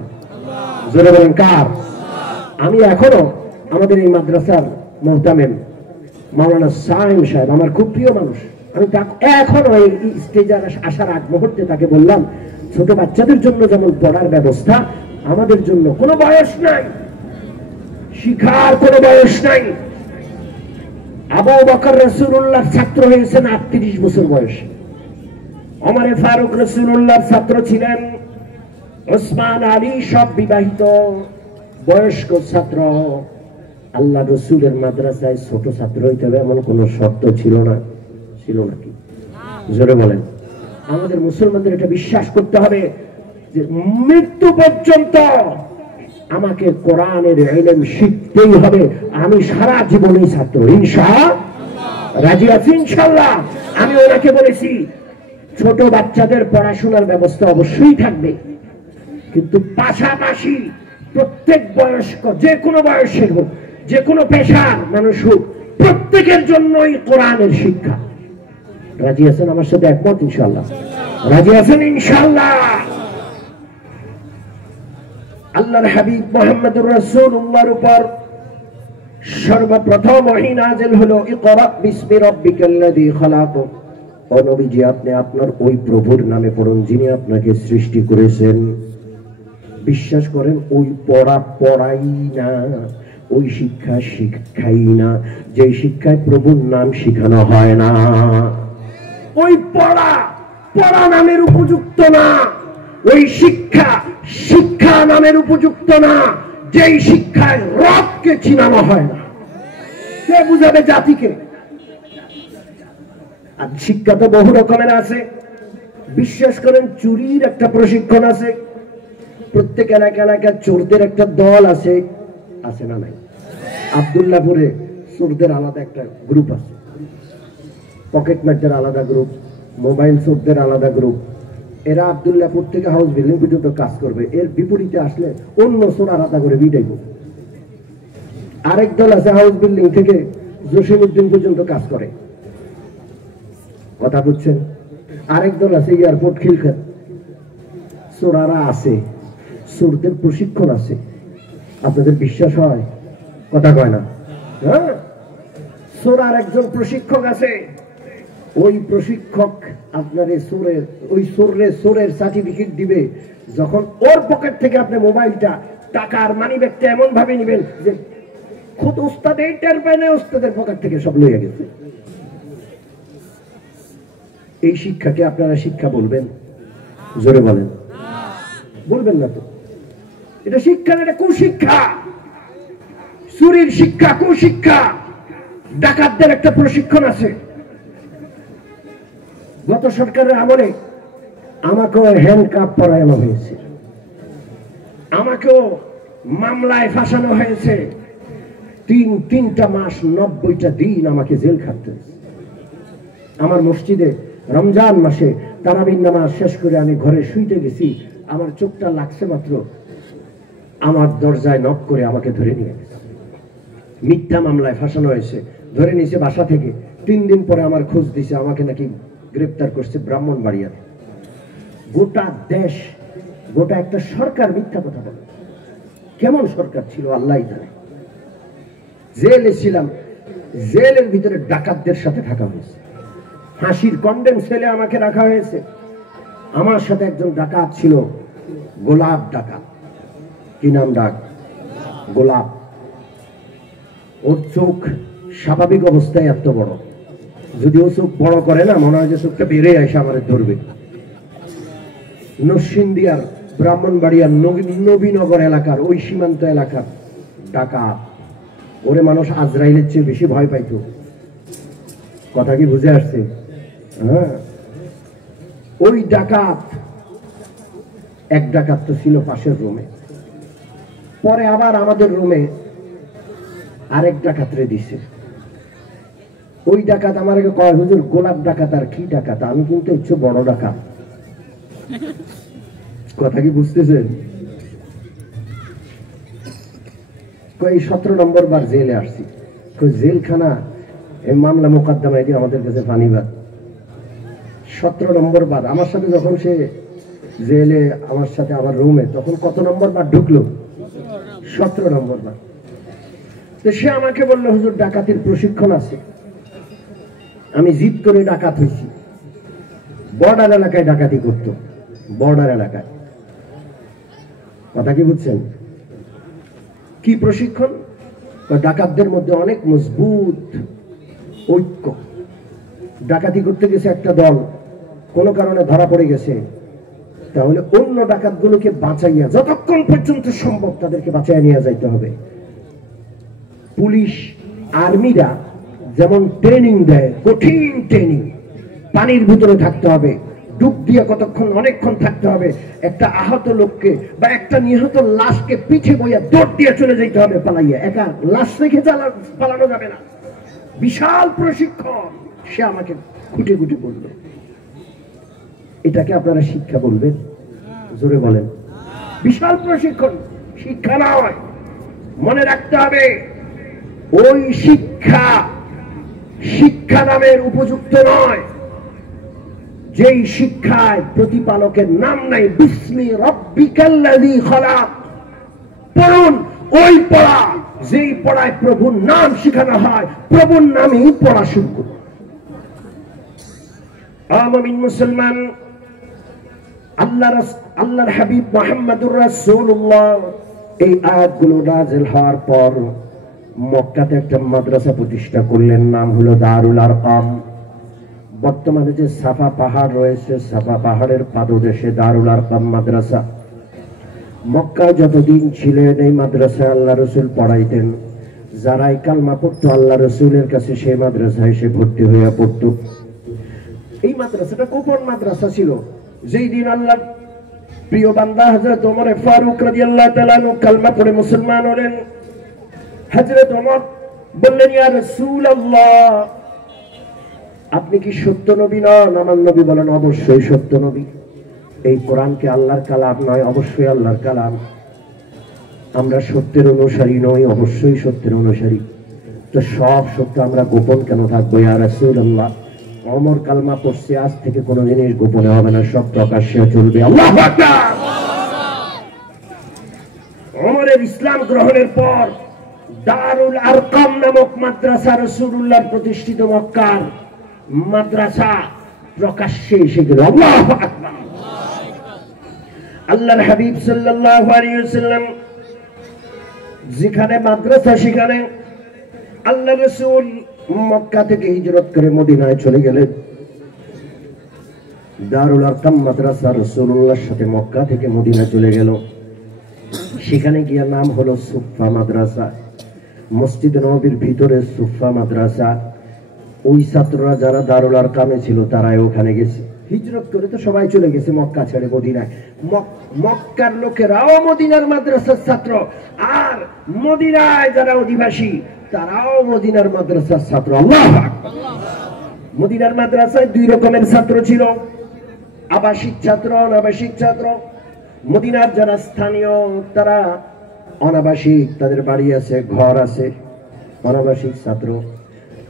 জোরে বলেন, কার? আমি এখনো আমাদের এই মাদ্রাসার মুহতামিম মাওলানা সাইম সাহেব, আমার খুব প্রিয় মানুষ, আমি এখনো এই স্টেজে আসার আগ মুহূর্তে তাকে বললাম, ছোট বাচ্চাদের জন্য যেমন পড়ার ব্যবস্থা, আমাদের জন্য কোনো বয়স নাই, শিখার কোনো বয়স নাই। আবু বকর রাসূলুল্লাহর ছাত্র হয়েছেন ৩৮ বছর বয়সে, ওমরে ফারুক রাসূলুল্লাহর ছাত্র ছিলেন, ওসমান আলী সব বিবাহিত বয়স্ক ছাত্র। আল্লাহ রসুলের মাদ্রাসায় ছোট ছাত্র হইতে হবে এমন কোন শর্ত ছিল না? ছিল নাকি? জোরে বলেন। আমাদের মুসলমানদের এটা বিশ্বাস করতে হবে যে মৃত্যু পর্যন্ত আমাকে কোরআনের ইলম শিখতে শিখতেই হবে। আমি সারা জীবনই ছাত্র, ইনশাআল্লাহ রাজি আছি ইনশাআল্লাহ। আমি ওনাকে বলেছি ছোট বাচ্চাদের পড়াশোনার ব্যবস্থা অবশ্যই থাকবে, কিন্তু পাশাপাশি প্রত্যেক বয়স্ক, যে কোনো বয়সের হোক, যে কোনো পেশার মানুষ হোক, প্রত্যেকের জন্যই কোরআনের শিক্ষা। রাজি আছেন আমার সাথে একমত ইনশাআল্লাহ? রাজি আছেন ইনশাআল্লাহ? আল্লাহর হাবিব মুহাম্মদুর রাসূলুল্লাহর উপর সর্বপ্রথম ওহী নাযিল হলো ইকরা বিসমি রাব্বিকাল্লাযী খালাক। ও নবীজি, আপনি আপনার ওই প্রভুর নামে পড়ুন যিনি আপনাকে সৃষ্টি করেছেন। বিশ্বাস করেন, ওই পড়া পড়াই না, ওই শিক্ষা শিক্ষাই না, যে শিক্ষায় প্রভুর নাম শিখানো হয় না। ওই পড়া পড়া নামের উপযুক্ত না, ওই শিক্ষা শিক্ষা নামের উপযুক্ত না, যেই শিক্ষায় রবকে চিনানো হয় না। কে বুঝাবে জাতিকে? আর শিক্ষা তো বহু রকমের আছে। বিশ্বাস করেন, চুরির একটা প্রশিক্ষণ আছে, প্রত্যেক এলাকায় চোরদের একটা দল আছে, আছে না নাই? আব্দুল্লাহপুরে চোরদের আলাদা একটা গ্রুপ আছে, পকেটম্যানদের আলাদা গ্রুপ, মোবাইল চোরদের আলাদা গ্রুপ। এরা আব্দুল্লাহপুর থেকে হাউস বিল্ডিং পর্যন্ত কাজ করবে। এর বিপরীতে আসলে অন্য চোর আলাদা করে বিটাইব। আরেক দল আছে হাউস বিল্ডিং থেকে জসিমউদ্দিন পর্যন্ত কাজ করে, কথা বুঝছেন? আরেক দল আছে এয়ারপোর্ট খিলখাত। চোরারা আছে, চোরদের প্রশিক্ষণ আছে। আপনাদের বিশ্বাস হয়? কথা কয় না? হ্যাঁ, চোরার একজন প্রশিক্ষক আছে। ওই প্রশিক্ষক আপনার চোরের সার্টিফিকেট দিবে যখন ওর পকেট থেকে আপনি মোবাইলটা, টাকার মানি ব্যাগটা এমন ভাবে নিবেন যে খুদ উস্তাদ এই টের পায় না, উস্তাদের পকেট থেকে সব লইয়া গেছে। এই শিক্ষাকে আপনারা শিক্ষা বলবেন? জোরে বলেন। বলবেন না তো? এটা শিক্ষা না, এটা কুশিক্ষা। চুরির শিক্ষা কুশিক্ষা। ডাকাতদের একটা প্রশিক্ষণ আছে। গত সরকারের আমলে আমাকেও হ্যান্ডকাপ পরানো হয়েছে, আমাকেও মামলায় ফাঁসানো হয়েছে। তিনটা মাস 90টা দিন আমাকে জেল খাটতে হয়েছে। আমার মসজিদে রমজান মাসে তারাবির নামাজ শেষ করে আমি ঘরে শুইতে গেছি, আমার চোখটা লাগছে মাত্র, আমার দরজায় নক করে আমাকে ধরে নিয়ে গেছে। মিথ্যা মামলায় ফাঁসানো হয়েছে, ধরে নিয়েছে বাসা থেকে। 3 দিন পরে আমার খোঁজ দিছে, আমাকে নাকি গ্রেপ্তার করছে ব্রাহ্মণবাড়িয়াতে। গোটা দেশ, গোটা একটা সরকার মিথ্যা কথা বলে। কেমন সরকার ছিল আল্লাহই জানে। জেলে ছিলাম, জেলের ভিতরে ডাকাতদের সাথে থাকা হয়েছে। ফাঁসির কন্ডেম সেলে আমাকে রাখা হয়েছে। আমার সাথে একজন ডাকাত ছিল, গোলাপ ডাকাত। কি নাম? ডাক গোলাপ। ওর চোখ স্বাভাবিক অবস্থায় এত বড়, যদি ও চোখ বড় করে না, মনে হয় যে চোখটা বেড়ে আসে আমার ধরবে। নরসিংদীর ব্রাহ্মণবাড়িয়ার নবীনগর এলাকার ওই সীমান্ত এলাকার ডাকাত। ওরে মানুষ আজরাইলের চেয়ে বেশি ভয় পাইতো। কথা কি বুঝে আসছে? হ্যাঁ, ওই ডাকাত, এক ডাকাত তো ছিল পাশের রুমে, পরে আবার আমাদের রুমে আরেক ডাকাতরে দিছে। ওই ডাকাত আমার কয়, হুজুর গোলাপ ডাকাত আর কি ডাকাত, আমি কিন্তু হচ্ছে বড় ডাকাত। কথা কি বুঝতেছেন? এই 17 নম্বর বার জেলে আসছি। জেলখানা এই মামলা মোকদ্দমা এটি আমাদের কাছে ফানিবাদ। 17 নম্বর বার আমার সাথে যখন সে জেলে আমার সাথে আমার রুমে, তখন কত নম্বর বার ঢুকলো? 17 নম্বর বার। তো সে আমাকে বললো, হুজুর ডাকাতির প্রশিক্ষণ আছে। আমি জিদ করে ডাকাত হয়েছি। বর্ডার এলাকায় ডাকাতি করত, বর্ডার এলাকায়। কথা কি বুঝছেন? কি প্রশিক্ষণ? ডাকাতদের মধ্যে অনেক মজবুত ঐক্য। ডাকাতি করতে গেছে একটা দল, কোনো কারণে ধরা পড়ে গেছে, তাহলে অন্য ডাকাতগুলোকে বাঁচাইয়া যতক্ষণ পর্যন্ত সম্ভব তাদেরকে বাঁচাইয়া নিয়ে যাইতে হবে। পুলিশ আর্মিরা যেমন ট্রেনিং দেয়, কঠিন ট্রেনিং, পানির ভিতরে থাকতে হবে, ডুব দিয়ে কতক্ষণ অনেকক্ষণ থাকতে হবে, একটা আহত লোককে বা একটা নিহত লাশকে পিঠে বইয়া দৌড় দিয়ে চলে যেতে হবে পালাইয়া, একা লাশ রেখে পালানো যাবে না। বিশাল প্রশিক্ষণ, সে আমাকে খুঁটে খুঁটে বলল। এটাকে আপনারা শিক্ষা বলবেন? জোরে বলেন। বিশাল প্রশিক্ষণ, শিক্ষা নয়। মনে রাখতে হবে ওই শিক্ষা নামের উপযুক্ত নয় যেই শিক্ষায় প্রতিপালকের নাম নাই। বিসমি রাব্বিকাল্লাযী খালাক পড়ুন, ওই পড়া যেই পড়ায় প্রভুর নাম শেখানো হয়, প্রভুর নামেই পড়া শুরু করুন। মুমিন মুসলমান, আল্লাহর হাবিব মুহাম্মদুর রাসূলুল্লাহ এই আয়াতগুলো নাযিল হওয়ার পর মক্কাতে একটা মাদ্রাসা প্রতিষ্ঠা করলেন, নাম হলো দারুল আরকাম। বর্তমানে যে সাফা পাহাড় রয়েছে, সাফা পাহাড়ের পাদদেশে দারুল আরকাম মাদ্রাসা। মক্কায় যতদিন ছিলেন এই মাদ্রাসায় আল্লাহ রসুল পড়াইতেন। যারাই কালমা পড়তো আল্লাহ রসুলের কাছে সেই মাদ্রাসায় এসে ভর্তি হইয়া পড়তো। এই মাদ্রাসাটা গোপন মাদ্রাসা ছিল। যেই দিন আল্লাহর প্রিয় বান্দা হযরত ওমর ফারুক রাদিয়াল্লাহু তাআলা কালমা পড়ে মুসলমান হলেন, হযরত ওমর বললেন, ইয়া রাসূলুল্লাহ, আপনি কি সত্য নবী নন? আমার নবী বলেন, অবশ্যই সত্য নবী। এই কোরআন কি আল্লাহর কালাম নয়? অবশ্যই আল্লাহর কালাম। আমরা সত্যের অনুসারী নই? অবশ্যই সত্যের অনুসারী। তো সব সত্য আমরা গোপন কেন থাকবো? ইয়া রাসূলুল্লাহ, ওমর কালমা পড়ছে, আজ থেকে কোনো জিনিস গোপনে হবে না, সব প্রকাশ্যে চলবে। আল্লাহু আকবার। ওমরের ইসলাম গ্রহণের পর দারুল আরকাম নামক মাদ্রাসা, রাসূলুল্লাহর প্রতিষ্ঠিত মক্কার মাদ্রাসা, প্রকাশ্যে এসে গেল। আল্লাহু আকবার। আল্লাহর হাবিব সাল্লাল্লাহু আলাইহি ওয়াসাল্লাম যেখানে মাদ্রাসা, সেখানে আল্লাহ রাসূল মক্কা থেকে হিজরত করে মদিনায় চলে গেলেন। দারুল আরকাম মাদ্রাসা রাসূলুল্লাহর সাথে মক্কা থেকে মদিনা চলে গেল। সেখানে গিয়ে নাম হলো সুফা মাদ্রাসা। মসজিদ নববীর ভিতরে সুফা মাদ্রাসা। ওই ছাত্ররা যারা দারুল আরকামে ছিল তারাই ওখানে গেছে। হিজরত করে তো সবাই চলে গেছে মক্কা ছেড়ে মদিনায়। মক্কার লোকেরাও মদিনার মাদ্রাসার ছাত্র, আর মদিনায় যারা অধিবাসী তারাও মদিনার মাদ্রাসার ছাত্র। আল্লাহু আকবার। মদিনার মাদ্রাসায় দুই রকমের ছাত্র ছিল, আবাসিক ছাত্র, অনাবাসিক ছাত্র। মদিনার যারা স্থানীয় তারা অনাবাসিক, তাদের বাড়ি আছে, ঘর আছে, অনাবাসিক ছাত্র।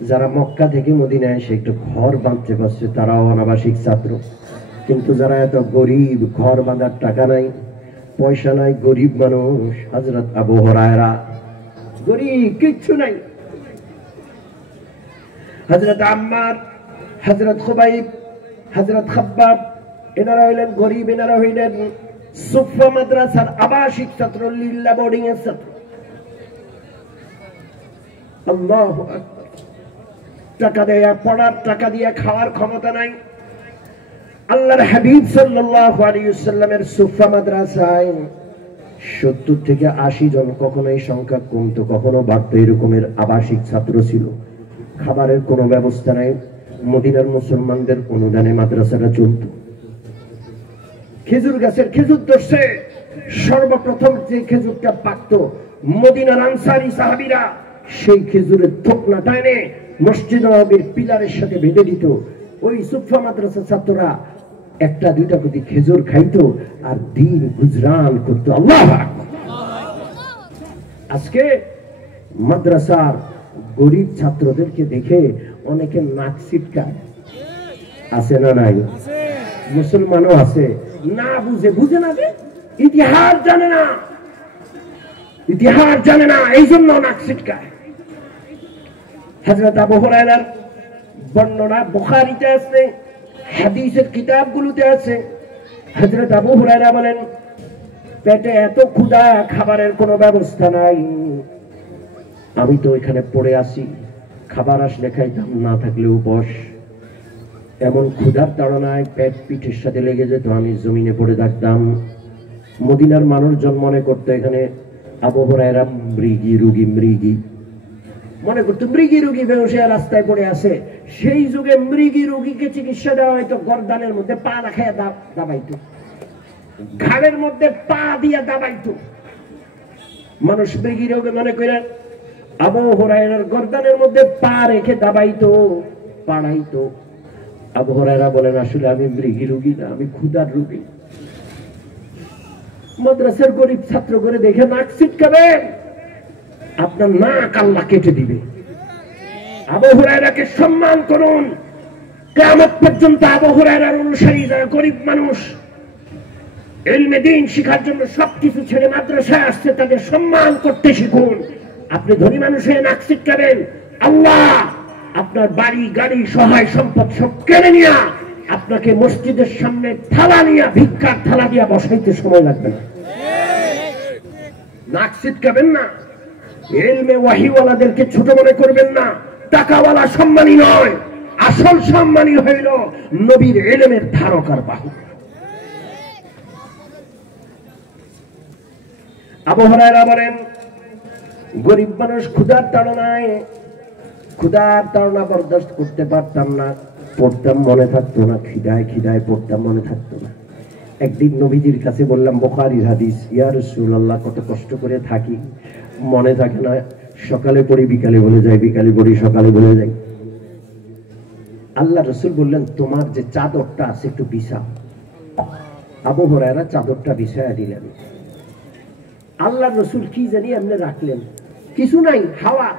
যারা মক্কা থেকে মদিনায় এসে একটু ঘর বাঁধতে পারছে তারাও অনাবাসিক ছাত্র। কিন্তু যারা এত গরিব, ঘর বাঁধার টাকা নাই, পয়সা নাই, গরিব মানুষ, হযরত আবু হুরায়রা গরিব, কিচ্ছু নাই। হযরত আম্মার, হযরত খুবাইব, হযরত খাব্বাব, এনারা হইলেন গরিব, এনারা হইলেন সুফা মাদ্রাসার আবাসিক ছাত্র, লিল্লা বোর্ডিং এর ছাত্র। আল্লাহু আকবার। টাকা দেয়া পড়ার, টাকা দিয়ে খাওয়ার ক্ষমতা নাই। আল্লাহর হাবিব সাল্লাল্লাহু আলাইহি ওয়াসাল্লামের সুফা মাদ্রাসায় 70 থেকে 80 জন, কখনো এই সংখ্যা কমতো, কখনো বাড়তো, এরকমের আবাসিক ছাত্র ছিল। খাবারের কোনো ব্যবস্থা নাই। মদিনার মুসলমানদের অনুদানে মাদ্রাসাটা চলত। খেজুর গাছের খেজুর ধরছে, সর্বপ্রথম যে খেজুরটা পাকতো মদিনার আনসারী সাহাবীরা সেই খেজুরের থোকনাটা এনে মসজিদ নববীর পিলারের সাথে বেঁধে দিত। ওই সুফা মাদ্রাসার ছাত্ররা একটা দুইটা করে খেজুর খাইতো আর দিন গুজরান করতো। আল্লাহু আকবার। আজকে মাদ্রাসার গরিব ছাত্রদেরকে দেখে অনেকে নাক ছিটকায়, আছে না নাই? মুসলমানও আছে, না বুঝে না, যে ইতিহাস জানে না, ইতিহাস জানে না, এই জন্য নাক ছিটকায়। হযরত আবু হুরায়রার বর্ণনা বুখারীতে আছে, হাদিসের কিতাবগুলোতে আছে। হযরত আবু হুরায়রা বলেন, পেটে এত ক্ষুধা, খাবারের কোনো ব্যবস্থা নাই, আমি তো এখানে পড়ে আসি, খাবার আসলে খাইতাম, না থাকলে উপোস। এমন ক্ষুধার তাড়নায় পেট পিঠের সাথে লেগে যেত, আমি জমিনে পড়ে থাকতাম। মদিনার মানুষজন মনে করতো এখানে আবু হুরায়রা মৃগী, রোগী, মৃগী। মনে করতো মৃগী রোগী বেহুশ হয়ে রাস্তায় পড়ে আছে। সেই যুগে মৃগী রোগীকে চিকিৎসা দেওয়া হয়তো গর্দানের মধ্যে পা রাখায় দাবাইতো, ঘাড়ের মধ্যে পা দিয়ে দাবাইতো। মানুষ মৃগী রোগে মনে করে আবু হুরায়রার গর্দানের মধ্যে পা রেখে দাবাইতো, পাড়াইতো। আবু হুরায়রা বলেন, আসলে আমি মৃগী রোগী না, আমি ক্ষুধার রোগী। মাদ্রাসার গরিব ছাত্র করে দেখে নাক ছিটকাবেন, আপনার নাক আল্লাহ কেটে দিবে। আবু হুরায়রাকে সম্মান করুন। কিয়ামত পর্যন্ত আবু হুরায়রার অনুসারী যারা গরিব মানুষ, ইলমে দ্বীন শিখার জন্য সবকিছু ছেড়ে মাদ্রাসায় আসছে, তাদের সম্মান করতে শিখুন। আপনি ধনী মানুষ হয়ে নাক ছিটকাবেন, আল্লাহ আপনার বাড়ি গাড়ি সহায় সম্পদ সব কেড়ে নিয়ে আপনাকে মসজিদের সামনে থালা নিয়ে, ভিক্ষার থালা দিয়ে বসাইতে সময় লাগবে না। নাক ছিটকাবেন না। ইলমে ওয়াহিওয়ালাদেরকে ছোট মনে করবেন না। টাকাওয়ালা সম্মানী নয়, আসল সম্মানী হইল নবীর ইলমের ধারকার বাহু। আবু হুরায়রা বলেন, গরিব মানুষ ক্ষুধার তাড়না বরদাস্ত করতে পারতাম না, পড়তাম মনে থাকতো না, খিদায় পড়তাম মনে থাকতো না। একদিন নবীজির কাছে বললাম, বুখারীর হাদিস, ইয়া রাসূলুল্লাহ কত কষ্ট করে থাকি, মনে থাকে না, সকালে পড়ি বিকালে বলে যাই, বিকালে পড়ি সকালে বলে যাই। আল্লাহ রাসূল বললেন, তোমার যে চাদরটা আছে একটু বিছাও। আবু হুরায়রা চাদরটা বিছায়া দিলেন। আল্লাহ রাসূল কি জানি এমনি রাখলেন, কিছু নাই, হাওয়া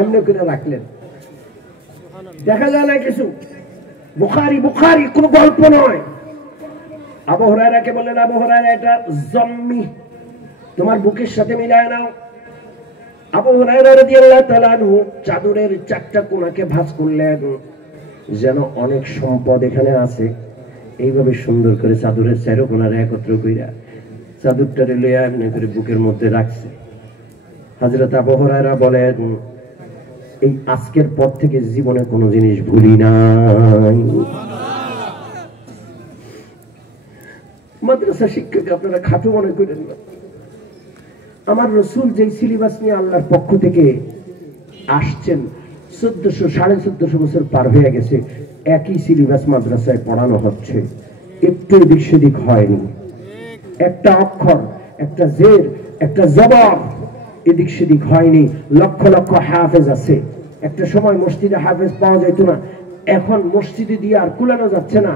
এমনি করে রাখলেন, দেখা যায় না কিছু। বুখারী কোনো গল্প নয়। আবু হুরায়রাকে বললেন, আবু হুরায়রা এটা জম্মি, তোমার বুকের সাথে মিলায় নাও। আবু হুরায়রা রাদিয়াল্লাহু তাআলা আনহু চাদরের চারটা কোণাকে ভাঁজ করলেন, যেন অনেক সম্পদ এখানে আছে। এইভাবে সুন্দর করে চাদরের চারো কোণারে একত্র কইরা চাদরটারে লইয়া এমনি করে বুকের মধ্যে রাখছে। হযরত আবু হুরায়রা বলেন, এই আজকের পর থেকে জীবনে কোনো জিনিস ভুলি নাই। মাদ্রাসা শিক্ষক আপনারা খাটো মনে করেন না। আমার রাসূল যেই সিলেবাস নিয়ে আল্লাহর পক্ষ থেকে আসছেন, 1400-1450 বছর পার হয়ে গেছে, একই সিলেবাস মাদ্রাসায় পড়ানো হচ্ছে, একটু এদিক সেদিক হয়নি। একটা অক্ষর, একটা জের, একটা জবর এদিক সেদিক হয়নি। লক্ষ লক্ষ হাফেজ আছে। একটা সময় মসজিদে হাফেজ পাওয়া যেত না, এখন মসজিদে দিয়ে আর কুলানো যাচ্ছে না।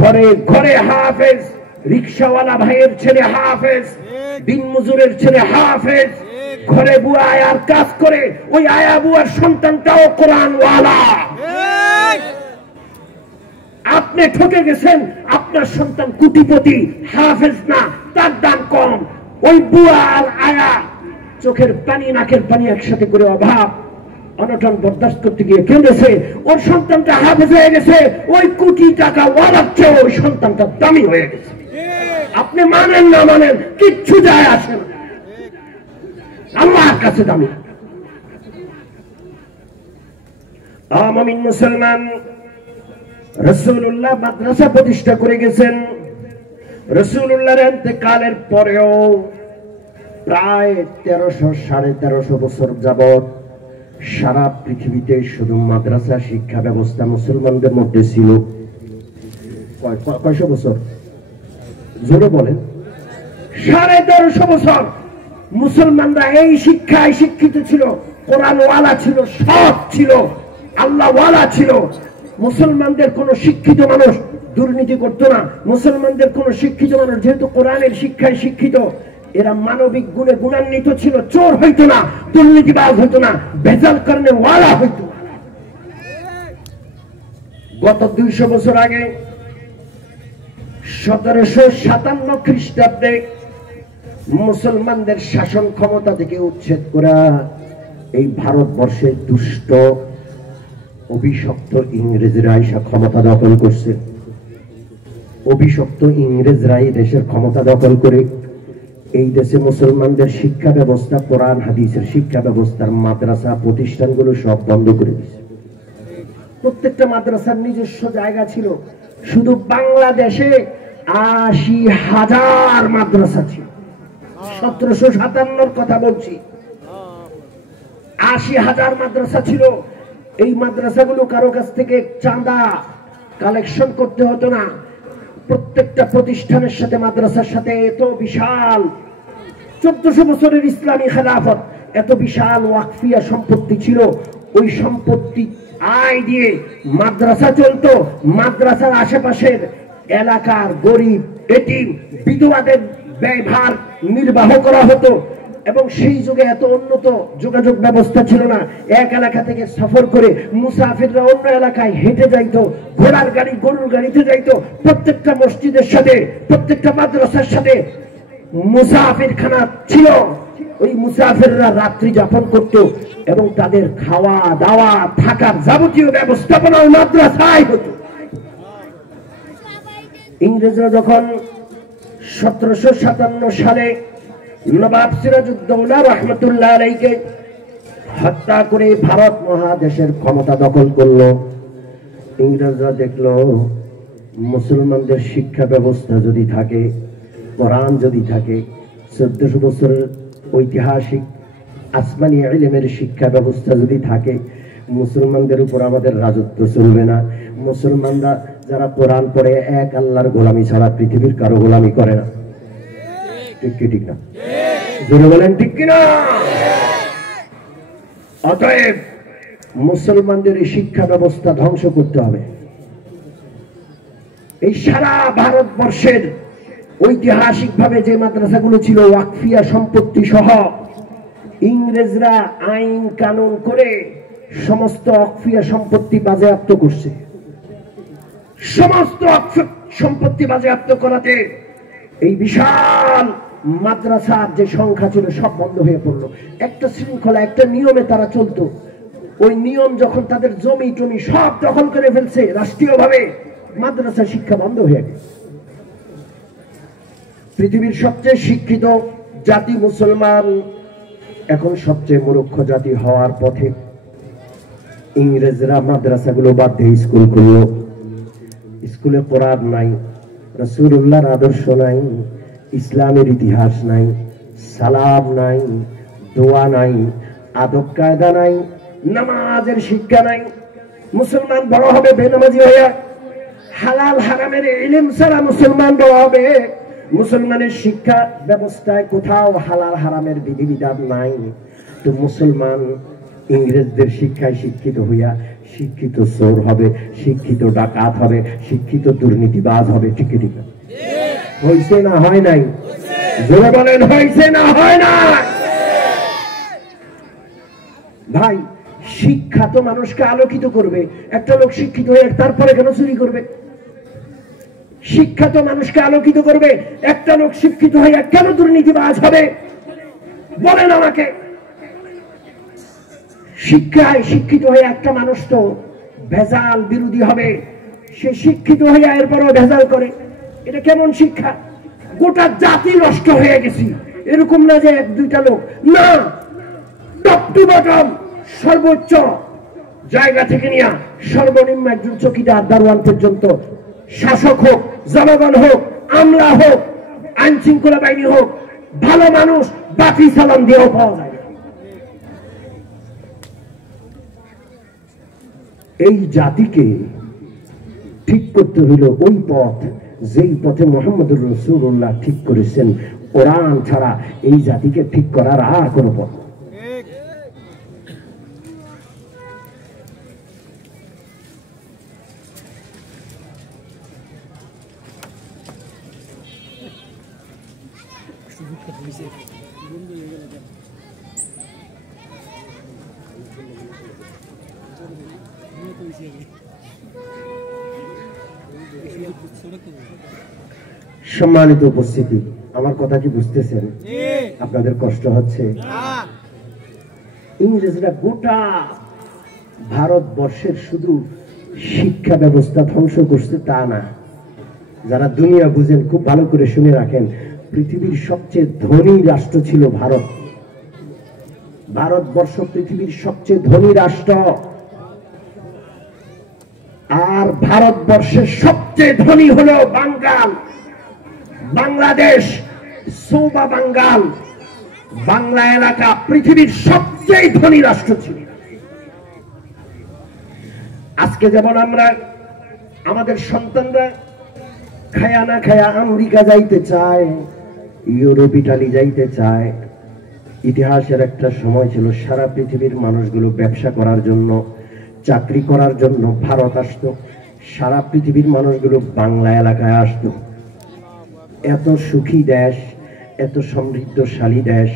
ঘরে ঘরে হাফেজ, রিকশাওয়ালা ভাইয়ের ছেলে হাফেজ, দিন মজুরের ছেলে হাফেজ, ঘরে বুয়া আয়ার কাজ করে, ওই আয়া বুয়ার সন্তানটাও কোরআনওয়ালা। আপনি ঠকে গেছেন, আপনার সন্তান কোটিপতি, হাফেজ না, তার দাম কম। ওই বুয়া আর আয়া চোখের পানি নাকের পানি একসাথে করে অভাব অনটন বরদাস্ত করতে গিয়ে কেঁদেছে, ওর সন্তানটা হাফেজ হয়ে গেছে, ওই কোটি টাকা ওয়ালার চেয়ে ওই সন্তানটা দামি হয়ে গেছে। আপনি মানেন না মানেন, কিচ্ছু যায় আসে না, আল্লাহর কাছে দামি। মুমিন মুসলমান, রাসূলুল্লাহ মাদ্রাসা প্রতিষ্ঠা করে গেছেন। রাসূলুল্লাহর ইন্তেকালের পরেও প্রায় 1300-1350 বছর যাবত সারা পৃথিবীতে শুধু মাদ্রাসা শিক্ষা ব্যবস্থা মুসলমানদের মধ্যে ছিল। কয়শো বছর? জোরে বলেন। 1350 বছর মুসলমানরা এই শিক্ষায় শিক্ষিত ছিল, কোরআনওয়ালা ছিল, সৎ ছিল, আল্লাহওয়ালা ছিল। মুসলমানদের কোন শিক্ষিত মানুষ দুর্নীতি করতো না। মুসলমানদের কোন শিক্ষিত মানুষ যেহেতু কোরআনের শিক্ষায় শিক্ষিত, এরা মানবিক গুণে গুণান্বিত ছিল, চোর হইতো না, দুর্নীতিবাজ হইতো না, ভেজাল কারণে ওয়ালা হইতো। গত 200 বছর আগে 1757 খ্রিস্টাব্দে মুসলমানদের শাসন ক্ষমতা থেকে উচ্ছেদ করা এই ভারতবর্ষের দুষ্ট অভিশপ্ত ইংরেজরা এসে ক্ষমতা দখল করছে। অভিশপ্ত ইংরেজরাই দেশের ক্ষমতা দখল করে এই দেশে মুসলমানদের শিক্ষা ব্যবস্থা, কোরআন হাদিসের শিক্ষা ব্যবস্থার মাদ্রাসা প্রতিষ্ঠানগুলো সব বন্ধ করে দিয়েছে। প্রত্যেকটা মাদ্রাসার নিজস্ব জায়গা ছিল। শুধু বাংলাদেশে 80,000 মাদ্রাসা ছিল। 1757 কথা বলছি। 80,000 মাদ্রাসা ছিল। এই মাদ্রাসাগুলো কারো কাছ থেকে চাঁদা কালেকশন করতে হতো না। প্রত্যেকটা প্রতিষ্ঠানের সাথে মাদ্রাসার সাথে এত বিশাল 1400 বছরের ইসলামী খেলাফত, এত বিশাল ওয়াকফিয়া সম্পত্তি ছিল। ওই সম্পত্তি আয় দিয়ে মাদ্রাসা চলতো। মাদ্রাসার আশেপাশের এলাকার গরিব, এতিম, বিধবাদের ব্যয়ভার নির্বাহ করা হতো। এবং সেই যুগে এত উন্নত যোগাযোগ ব্যবস্থা ছিল না। এক এলাকা থেকে সফর করে মুসাফিররা অন্য এলাকায় হেঁটে যাইতো, ঘোড়ার গাড়ি গরুর গাড়িতে যাইতো। প্রত্যেকটা মসজিদের সাথে, প্রত্যেকটা মাদ্রাসার সাথে মুসাফিরখানা ছিল। ওই মুসাফিররা রাত্রি যাপন করত এবং তাদের খাওয়া দাওয়া থাকার যাবতীয় ব্যবস্থাপনা ওই মাদ্রাসায় হতো। ইংরেজরা যখন 1757 সালে নবাব সিরাজউদ্দৌলা রহমতুল্লাহ আলাইহিকে হত্যা করে ভারত মহাদেশের ক্ষমতা দখল করলো, ইংরেজরা দেখলো মুসলমানদের শিক্ষা ব্যবস্থা যদি থাকে, কোরআন যদি থাকে, 1400 বছরের ঐতিহাসিক আসমানি ইলমের শিক্ষা ব্যবস্থা যদি থাকে, মুসলমানদের উপর আমাদের রাজত্ব চলবে না। মুসলমানরা যারা কোরআন পড়ে এক আল্লাহর গোলামি ছাড়া পৃথিবীর কারো গোলামি করে না। ঠিক কি ঠিক না? জোরে বলেন ঠিক কিনা? অতএব মুসলমানদের এই শিক্ষা ব্যবস্থা ধ্বংস করতে হবে। এই সারা ভারতবর্ষের ঐতিহাসিক ভাবে যে মাদ্রাসাগুলো ছিল ওয়াকফিয়া সম্পত্তি সহ, ইংরেজরা আইন কানুন করে সমস্ত ওয়াকফিয়া সম্পত্তি বাজেয়াপ্ত করছে। সমস্ত সম্পত্তি বাজেয়াপ্ত করাতে এই বিশাল মাদ্রাসার যে সংখ্যা ছিল সব বন্ধ হয়ে পড়লো। একটা শৃঙ্খলা, একটা নিয়মে তারা চলতো। ওই নিয়ম যখন তাদের জমি টমি সব দখল করে ফেলছে রাষ্ট্রীয়ভাবে, মাদ্রাসা শিক্ষা বন্ধ হয়ে গেছে। পৃথিবীর সবচেয়ে শিক্ষিত জাতি মুসলমান এখন সবচেয়ে মূর্খ জাতি হওয়ার পথে। ইংরেজরা মাদ্রাসাগুলো বাদ দিয়ে স্কুল খুললো। স্কুলে কোরআন নাই, রাসূলুল্লাহর আদর্শ নাই, ইসলামের ইতিহাস নাই, সালাম নাই, দোয়া নাই, আদব কায়দা নাই, নামাজের শিক্ষা নাই। মুসলমান বড় হবে বেনামাজি হয়ে। হালাল হারামের ইলম ছাড়া মুসলমান বড় হবে। মুসলমানের শিক্ষা ব্যবস্থায় কোথাও হালাল হারামের বিধিবিধান নাই। তো মুসলমান ইংরেজদের শিক্ষায় শিক্ষিত হইয়া শিক্ষিত চোর হবে, শিক্ষিত ডাকাত হবে, শিক্ষিত দুর্নীতিবাজ হবে। ঠিক ঠিক না? হয়েছে না হয় নাই? জোরে বলেন হয়েছে না হয় না? ভাই, শিক্ষা তো মানুষকে আলোকিত করবে। একটা লোক শিক্ষিত হয়ে তারপরে কেন চুরি করবে? শিক্ষা তো মানুষকে আলোকিত করবে। একটা লোক শিক্ষিত হয়ে কেন দুর্নীতিবাজ হবে বলেন আমাকে? শিক্ষায় শিক্ষিত হয়ে একটা মানুষ তো ভেজাল বিরোধী হবে। সে শিক্ষিত হইয়া এরপরও ভেজাল করে। এটা কেমন শিক্ষা? গোটা জাতি নষ্ট হয়ে গেছি এরকম না যে এক দুইটা লোক, না, টপ টু বটম সর্বোচ্চ জায়গা থেকে নিয়ে সর্বনিম্ন একজন চকিদার দারোয়ান পর্যন্ত, শাসক হোক, জনগণ হোক, আমলা হোক, আইন শৃঙ্খলা বাহিনী হোক, ভালো মানুষ বাকি সালাম দিয়েও পাওয়া যায়। এই জাতিকে ঠিক করতে হইল ওই পথ যেই পথে মুহাম্মদুর রাসূলুল্লাহ ঠিক করেছেন। কোরআন ছাড়া এই জাতিকে ঠিক করার আর কোনো পথ। সম্মানিত উপস্থিতি, আমার কথা কি বুঝতেছেন? আপনাদের কষ্ট হচ্ছে? ইংরেজরা গোটা ভারতবর্ষের শুধু শিক্ষা ব্যবস্থা ধ্বংস করছে তা না। যারা দুনিয়া বুঝেন খুব ভালো করে শুনে রাখেন, পৃথিবীর সবচেয়ে ধনী রাষ্ট্র ছিল ভারত। ভারতবর্ষ পৃথিবীর সবচেয়ে ধনী রাষ্ট্র। আর ভারতবর্ষের সবচেয়ে ধনী হলো বাঙ্গাল, বাংলাদেশ, সৌবা বাঙ্গাল, বাংলা এলাকা পৃথিবীর সবচেয়ে সবচেয়ে ধনী রাষ্ট্র ছিল। আজকে যেমন আমরা আমাদের সন্তানরা খায়া না খায়া আমেরিকা যাইতে চায়, ইউরোপ ইটালি যাইতে চায়। ইতিহাসের একটা সময় ছিল সারা পৃথিবীর মানুষগুলো ব্যবসা করার জন্য, চাকরি করার জন্য ভারত আসতো। সারা পৃথিবীর মানুষগুলো বাংলা এলাকায় আসতো। এত সুখী দেশ, এত সমৃদ্ধশালী দেশ,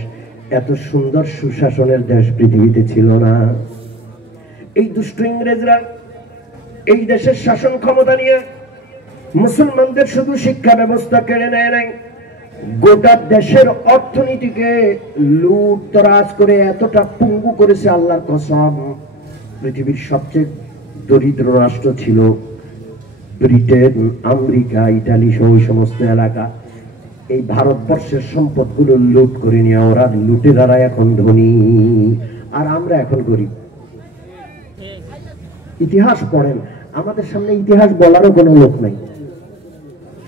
এত সুন্দর সুশাসনের দেশ পৃথিবীতে ছিল না। এই দুষ্ট ইংরেজরা এই দেশের শাসন ক্ষমতা নিয়ে মুসলমানদের শুধু শিক্ষা ব্যবস্থা কেড়ে নেয় নাই, গোটা দেশের অর্থনীতিকে লুটতরাজ করে এতটা পঙ্গু করেছে, আল্লাহর কসম। পৃথিবীর সবচেয়ে দরিদ্র রাষ্ট্র ছিল ব্রিটেন, আমেরিকা, ইটালি সহ ওই সমস্ত এলাকা। এই ভারতবর্ষের সম্পদগুলো লুট করে নিয়ে ওরা লুটেরারা এখন ধনী, আর আমরা এখন গরিব। ইতিহাস পড়েন, আমাদের সামনে ইতিহাস বলারও কোনো লোক নাই,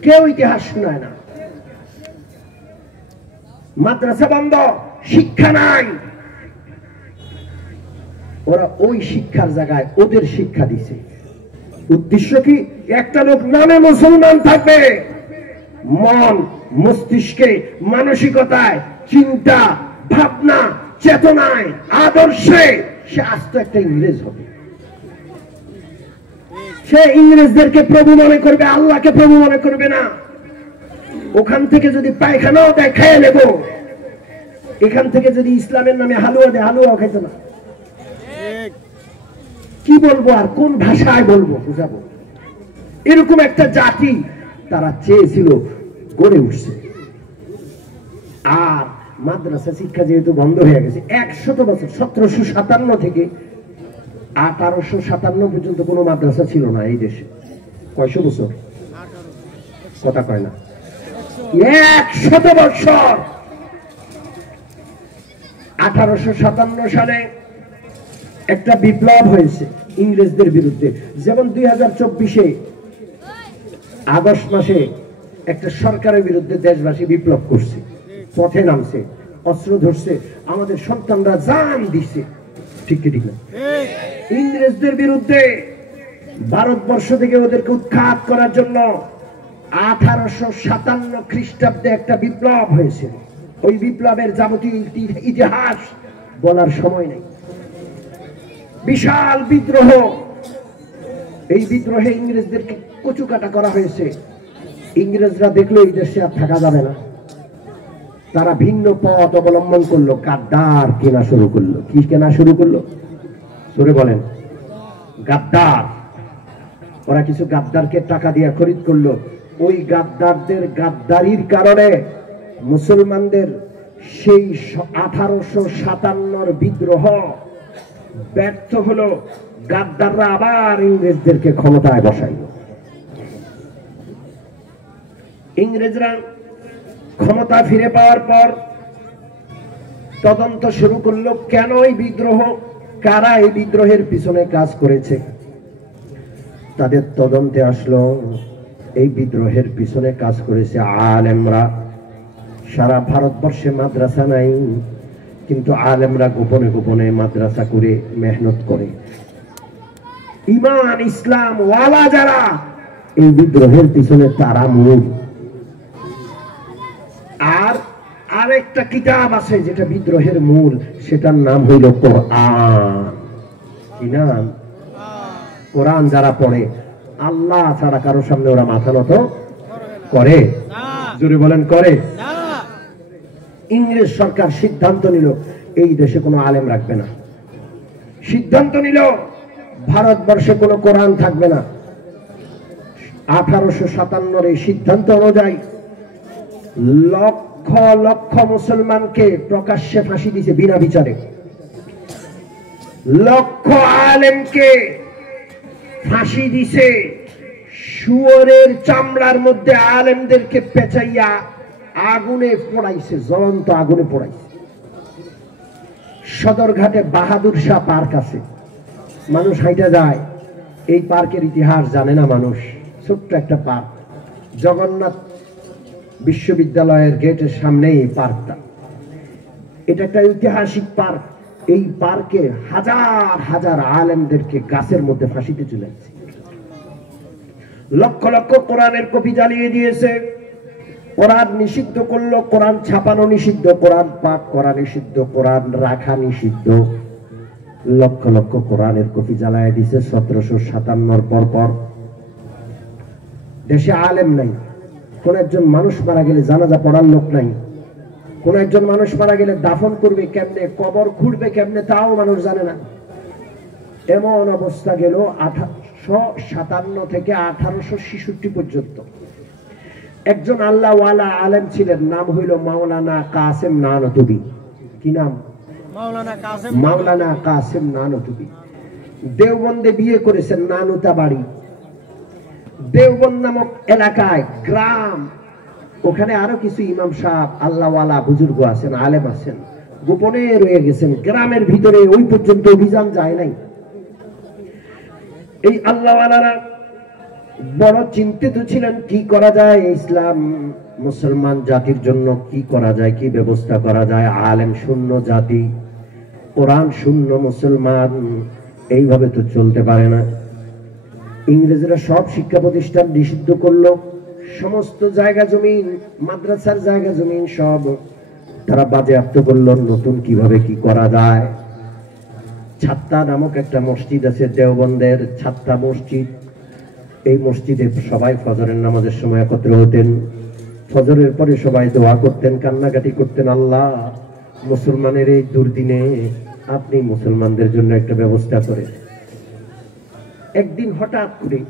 কেউ ইতিহাস শোনায় না। মাদ্রাসা বন্ধ, শিক্ষা নাই। ওরা ওই শিক্ষার জায়গায় ওদের শিক্ষা দিছে। উদ্দেশ্য কি? একটা লোক নামে মুসলমান থাকবে, মন মস্তিষ্কে, মানসিকতায়, চিন্তা ভাবনা, চেতনায়, আদর্শে সে আস্ত একটা ইংরেজ হবে। সে ইংরেজদেরকে প্রভু মনে করবে, আল্লাহকে প্রভু মনে করবে না। ওখান থেকে যদি পায়খানাও দেয় খেয়ে নেব, এখান থেকে যদি ইসলামের নামে হালুয়া দেয় হালুয়াও খেতে না। কি বলবো আর কোন ভাষায় বলবো, বুঝাবো? এরকম একটা জাতি তারা চেয়েছিল, গড়ে উঠছে। আর মাদ্রাসা শিক্ষা যেহেতু বন্ধ হয়ে গেছে 100 বছর, 1757 থেকে 1857 পর্যন্ত কোনো মাদ্রাসা ছিল না এই দেশে। কয়শো বছর? কথা কয় না, 100 বছর। 1857 সালে একটা বিপ্লব হয়েছে ইংরেজদের বিরুদ্ধে। যেমন 2024-এ আগস্ট মাসে একটা সরকারের বিরুদ্ধে দেশবাসী বিপ্লব করছে, পথে নামছে, অস্ত্র ধরছে, আমাদের সন্তানরা জান দিচ্ছে। ঠিক কি ঠিক না? ইংরেজদের বিরুদ্ধে ভারতবর্ষ থেকে ওদেরকে উৎখাত করার জন্য 1857 খ্রিস্টাব্দে একটা বিপ্লব হয়েছে। ওই বিপ্লবের যাবতীয় ইতিহাস বলার সময় নেই। বিশাল বিদ্রোহ, এই বিদ্রোহে ইংরেজদেরকে কচুকাটা করা হয়েছে। ইংরেজরা দেখলো এই দেশে আর থাকা যাবে না, তারা ভিন্ন পথ অবলম্বন করলো, গাদ্দার কেনা শুরু করলো। কি কেনা শুরু করলো? সরে বলেন, গাদ্দার। ওরা কিছু গাদ্দারকে টাকা দিয়ে খরিদ করলো। ওই গাদ্দারদের গাদ্দারির কারণে মুসলমানদের সেই 1857 বিদ্রোহ ব্যর্থ হলো। গাদ্দাররা আবার ইংরেজদেরকে ক্ষমতায় বসাইল। ইংরেজরা ক্ষমতা ফিরে পাওয়ার পর তদন্ত শুরু করলো, কেন এই বিদ্রোহ, কারা এই বিদ্রোহের পিছনে কাজ করেছে। তাদের তদন্তে আসলো এই বিদ্রোহের পিছনে কাজ করেছে আলেমরা। সারা ভারতবর্ষে মাদ্রাসা নাই, কিন্তু আলেমরা গোপনে গোপনে মাদ্রাসা করে মেহনত করে। ঈমান ইসলাম ওয়ালা যারা, এই বিদ্রোহের পিছনে তারা মূল। আর আরেকটা কিতাব আছে যেটা বিদ্রোহের মূল, সেটার নাম হইল কোরআন। কি নাম? কোরআন যারা পড়ে, আল্লাহ ছাড়া কারো সামনে ওরা মাথা নত করে? জোরে বলেন, করে? ইংরেজ সরকার সিদ্ধান্ত নিল এই দেশে কোনো আলেম রাখবে না। সিদ্ধান্ত নিল ভারতবর্ষে কোনো কোরআন থাকবে না। 1857 এই সিদ্ধান্ত অনুযায়ী লক্ষ লক্ষ মুসলমানকে প্রকাশ্যে ফাঁসি দিয়েছে বিনা বিচারে। লক্ষ আলেমকে ফাঁসি দিছে। শুয়োরের চামড়ার মধ্যে আলেমদেরকে পেঁচাইয়া আগুনে পোড়াইছে, জ্বলন্ত আগুনে পোড়াইছে। সদরঘাটে বাহাদুর শাহ পার্ক আছে, মানুষ হাইটা যায়। এই পার্কের ইতিহাস জানে না মানুষ। ছোট্ট একটা পার্ক, জগন্নাথ বিশ্ববিদ্যালয়ের গেটের সামনেই এই পার্কটা। এটা একটা ঐতিহাসিক পার্ক। এই পার্কে হাজার হাজার আলেমদেরকে গাছের মধ্যে ফাঁসিতে ঝুলাইছে, লক্ষ লক্ষ কোরআনের কপি জ্বালিয়ে দিয়েছে, কোরআন নিষিদ্ধ করলো, কোরআন ছাপানো নিষিদ্ধ, কোরআন পাঠ করা নিষিদ্ধ, কোরআন রাখা নিষিদ্ধ, লক্ষ লক্ষ কোরআনের কপি জ্বালায় দিছে। 1757 পর দেশে আলেম নাই, কোন একজন মানুষ মারা গেলে জানাজা পড়ার লোক নাই, কোন একজন মানুষ মারা গেলে দাফন করবে কেমনে, কবর খুঁড়বে কেমনে তাও মানুষ জানে না। এমন অবস্থা গেল 1857 থেকে 1866 পর্যন্ত। একজন আল্লাহওয়ালা আলেম ছিলেন, নাম হইল মাওলানা কাসেম নানতুবি। কি নাম? মাওলানা কাসেম নানতুবি। দেওবন্দে বিয়ে করেছেন, নানুতা বাড়ি। দেওবন্দ নামক এলাকায় গ্রাম, ওখানে আরো কিছু ইমাম সাহেব আল্লাহওয়ালা বুজুর্গ আছেন, আলেম আছেন, গোপনে রয়ে গেছেন। গ্রামের ভিতরে ওই পর্যন্ত অভিযান যায় নাই। এই আল্লাহওয়ালারা বড় চিন্তিত ছিলেন, কি করা যায় ইসলাম মুসলমান জাতির জন্য, কি করা যায়, কি ব্যবস্থা করা যায়। আলেম শূন্য জাতি, কোরআন শূন্য মুসলমান, এইভাবে তো চলতে পারে না। ইংরেজরা সব শিক্ষা প্রতিষ্ঠান নিষিদ্ধ করলো, সমস্ত জায়গা জমিন, মাদ্রাসার জায়গা জমিন সব তারা বাজেয়াপ্ত করলো। নতুন কিভাবে কি করা যায়। ছাত্তা নামক একটা মসজিদ আছে দেওবন্দের, ছাত্তা মসজিদ। এই মসজিদে সবাই ফজরের নামাজের সময় একত্র হতেন। ফজরের পরে সবাই দোয়া করতেন, কান্নাকাটি করতেন, আল্লাহ মুসলমানের এই দুর্দিনে আপনি মুসলমানদের জন্য একটা ব্যবস্থা করেন। একদিন হঠাৎ করে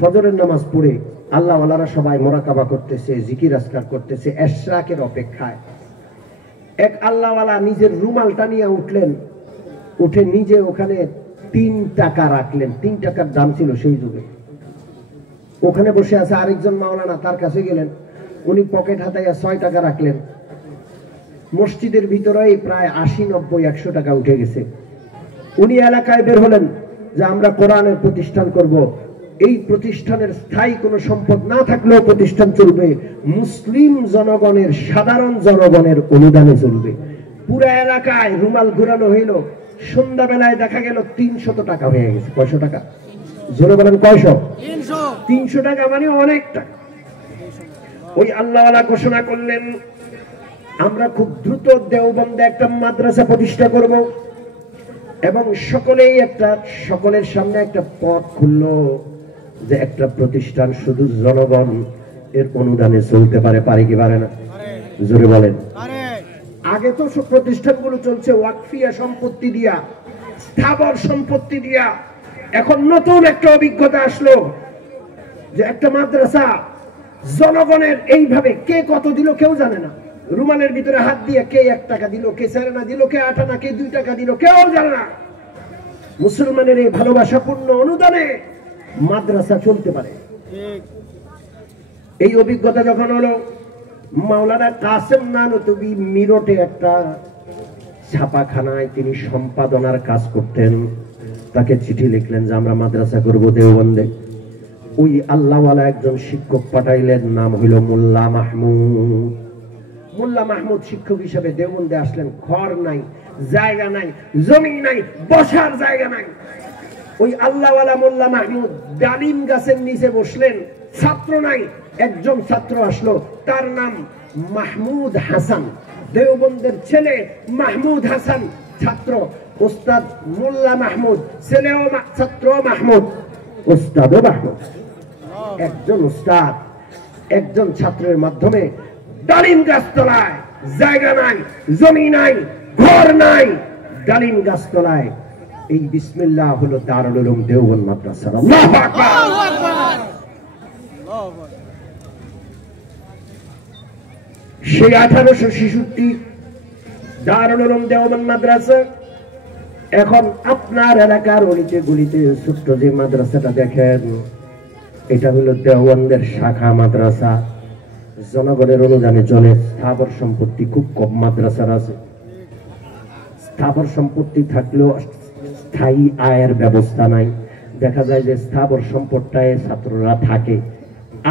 ফজরের নামাজ পড়ে আল্লাহওয়ালারা সবাই মোরাকাবা করতেছে, জিকির আজকার করতেছে, এশরাকের অপেক্ষায়। এক আল্লাহওয়ালা নিজের রুমালটা নিয়ে উঠলেন, উঠে নিজে ওখানে 3 টাকা রাখলেন। 3 টাকার দাম ছিল সেই যুগে। ওখানে বসে আছে আরেকজন মাওলানা, তার কাছে গেলেন, উনি পকেট হাতাইয়া 6 টাকা রাখলেন। মসজিদের ভিতরেই প্রায় 80, 90, 100 টাকা উঠে গেছে। উনি এলাকায় বের হলেন যে আমরা কোরআনের প্রতিষ্ঠান করব। এই প্রতিষ্ঠানের স্থায়ী কোনো সম্পদ না থাকলেও প্রতিষ্ঠান চলবে, মুসলিম জনগণের, সাধারণ জনগণের অনুদানে চলবে। পুরো এলাকায় রুমাল ঘুরানো হইল। সন্ধ্যাবেলায় দেখা গেল 300 টাকা হয়ে গেছে। কয়শো টাকা? জোরে বলেন কয়শো? 300 টাকা মানে অনেক টাকা। ওই আল্লাহওয়ালা ঘোষণা করলেন, আমরা খুব দ্রুত দেওবন্দে একটা মাদ্রাসা প্রতিষ্ঠা করব এবং সকলের সামনে একটা পথ খুললো যে একটা প্রতিষ্ঠান শুধু জনগণ এর অনুদানে চলতে পারে। পারে কি পারে না? জোরে বলেন। আগে তো সব প্রতিষ্ঠানগুলো চলছে ওয়াকফিয়া সম্পত্তি দিয়া, স্থাবর সম্পত্তি দিয়া। এখন নতুন একটা অভিজ্ঞতা আসলো যে একটা মাদ্রাসা জনগণের এইভাবে কে কত দিল কেউ জানে না। রুমালের ভিতরে হাত দিয়ে কে 1 টাকা দিল, কে 4 আনা দিল, কে 8 আনা, কে 2 টাকা দিল, কেউ জানে না। মুসলমানের এই ভালোবাসাপূর্ণ অনুদানে মাদ্রাসা চলতে পারে। এই অভিজ্ঞতা যখন হলো, মাওলানা কাসেম নানতুবি মিরটে একটা ছাপাখানায় তিনি সম্পাদনার কাজ করতেন। তাকে চিঠি লিখলেন যে আমরা মাদ্রাসা করব দেওবন্দে। ওই আল্লাহওয়ালা একজন শিক্ষক পাঠাইলেন, নাম হইল মোল্লা মাহমুদ। মোল্লা মাহমুদ শিক্ষক হিসেবে দেওবন্দে আসলেন। ঘর নাই, জায়গা নাই, জমি নাই, বসার জায়গা নাই। ওই আল্লাহওয়ালা মোল্লা মাহমুদ ডালিম গাছের নিচে বসলেন। ছাত্র নাই, একজন ছাত্র আসলো, তার নাম মাহমুদ হাসান। দেওবন্দের ছেলে মাহমুদ হাসান, ছাত্র ওস্তাদ মোল্লা মাহমুদ, ছেলেও ছাত্র মাহমুদ, ওস্তাদও মাহমুদ। একজন ওস্তাদ, একজন ছাত্রের মাধ্যমে ডালিম গাছতলায়, জায়গা নাই, জমি নাই, ঘর নাই, ডালিম গাছতলায় এই বিসমিল্লাহ হলো দারুল উলুম দেওবন্দ মাদ্রাসা। আল্লাহু আকবার। সেই 1866 দারুল উলুম দেওবন্দ মাদ্রাসা। এখন আপনার এলাকার অলিতে গলিতে ছোট্ট যে মাদ্রাসাটা দেখেন, এটা হলো দেওবন্দের শাখা মাদ্রাসা। জনগণের অনুদানে চলে। স্থাবর সম্পত্তি খুব কম মাদ্রাসার আছে। স্থাবর সম্পত্তি থাকলেও স্থায়ী আয়ের ব্যবস্থা নাই। দেখা যায় যে স্থাবর সম্পদটায় ছাত্ররা থাকে,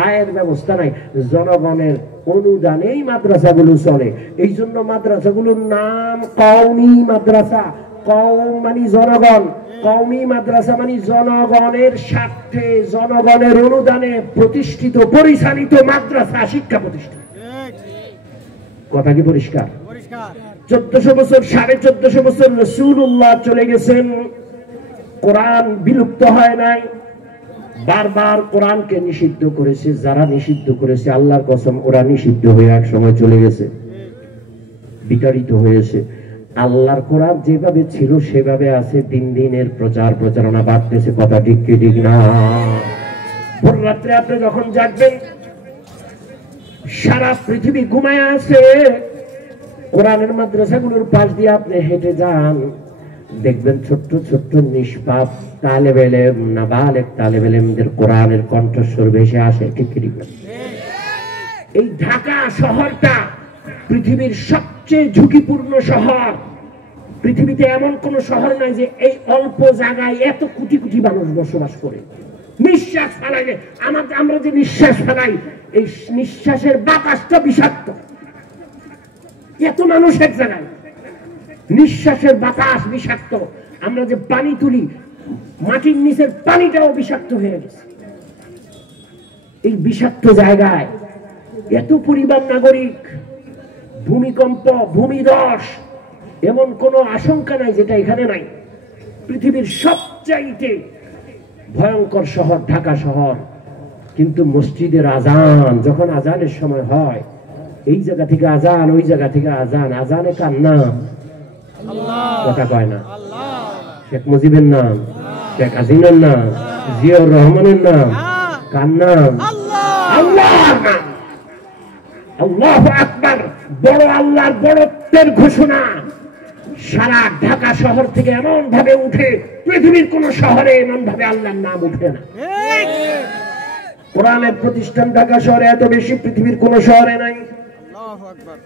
আয়ের ব্যবস্থা নাই, জনগণের অনুদানেই মাদ্রাসাগুলো চলে। এই জন্য মাদ্রাসাগুলোর নাম কওমি মাদ্রাসা। কওম মানে জনগণ, কওমি মাদ্রাসা মানে জনগণের স্বার্থে জনগণের অনুদানে প্রতিষ্ঠিত পরিচালিত মাদ্রাসা, শিক্ষা প্রতিষ্ঠান। কথা কি পরিষ্কার? 1400 বছর 1450 বছর রাসূলুল্লাহ চলে গেছেন, কোরআন বিলুপ্ত হয় নাই। বারবার কোরআনকে নিষিদ্ধ করেছে, যারা নিষিদ্ধ করেছে আল্লাহর কসম ওরা নিষিদ্ধ হয়ে এক সময় চলে গেছে, বিতাড়িত হয়েছে। আল্লাহর কোরআন যেভাবে ছিল সেভাবে আছে, দিন দিন এর প্রচার প্রচারণা বাড়তেছে। কথা ঠিক কি ঠিক না? ভোর রাত্রে আপনি যখন জাগবেন সারা পৃথিবী ঘুমায় আছে, কোরআনের মাদ্রাসাগুলোর পাশ দিয়ে আপনি হেঁটে যান, দেখবেন ছোট্ট ছোট্ট নিষ্পাপ তালেবে ইলম, নাবালেগ তালেবে ইলমদের কোরআনের কণ্ঠস্বর ভেসে আসে। ঠিক ঠিক না? এই ঢাকা শহরটা পৃথিবীর সবচেয়ে ঝুঁকিপূর্ণ শহর। পৃথিবীতে এমন কোন শহর নাই যে এই অল্প জায়গায় এত কোটি কোটি মানুষ বসবাস করে। নিঃশ্বাস ফেলাইলে আমরা যে নিঃশ্বাস ফেলাই, এই নিঃশ্বাসের বাতাসটা বিষাক্ত। এত মানুষ এক জায়গায়, নিঃশ্বাসের বাতাস বিষাক্ত। আমরা যে পানি তুলি, মাটির নিচের পানিটাও বিষাক্ত হয়ে গেছে। এই বিষাক্ত জায়গায় এত পরিবার নাগরিক, ভূমিকম্প, ভূমিধস, এমন কোন আশঙ্কা নাই যেটা এখানে নাই। পৃথিবীর সবচাইতে ভয়ঙ্কর শহর ঢাকা শহর, কিন্তু মসজিদের আজান যখন আজানের সময় হয়, এই জায়গা থেকে আজান, ওই জায়গা থেকে আজান, আজানে কার নাম? কথা কয় না। শেখ মুজিবের নাম, শেখ হাসিনার নাম, জিয়াউর রহমানের নাম, কার নাম? আল্লাহর নাম। আল্লাহু আকবার। বড় আল্লাহর বড়ত্বের ঘোষণা সারা ঢাকা শহর থেকে এমন ভাবে উঠে, পৃথিবীর কোন শহরে এমন ভাবে আল্লাহর নাম উঠে না। কোরআনের প্রতিষ্ঠান ঢাকা শহরে এত বেশি পৃথিবীর কোন শহরে নাই।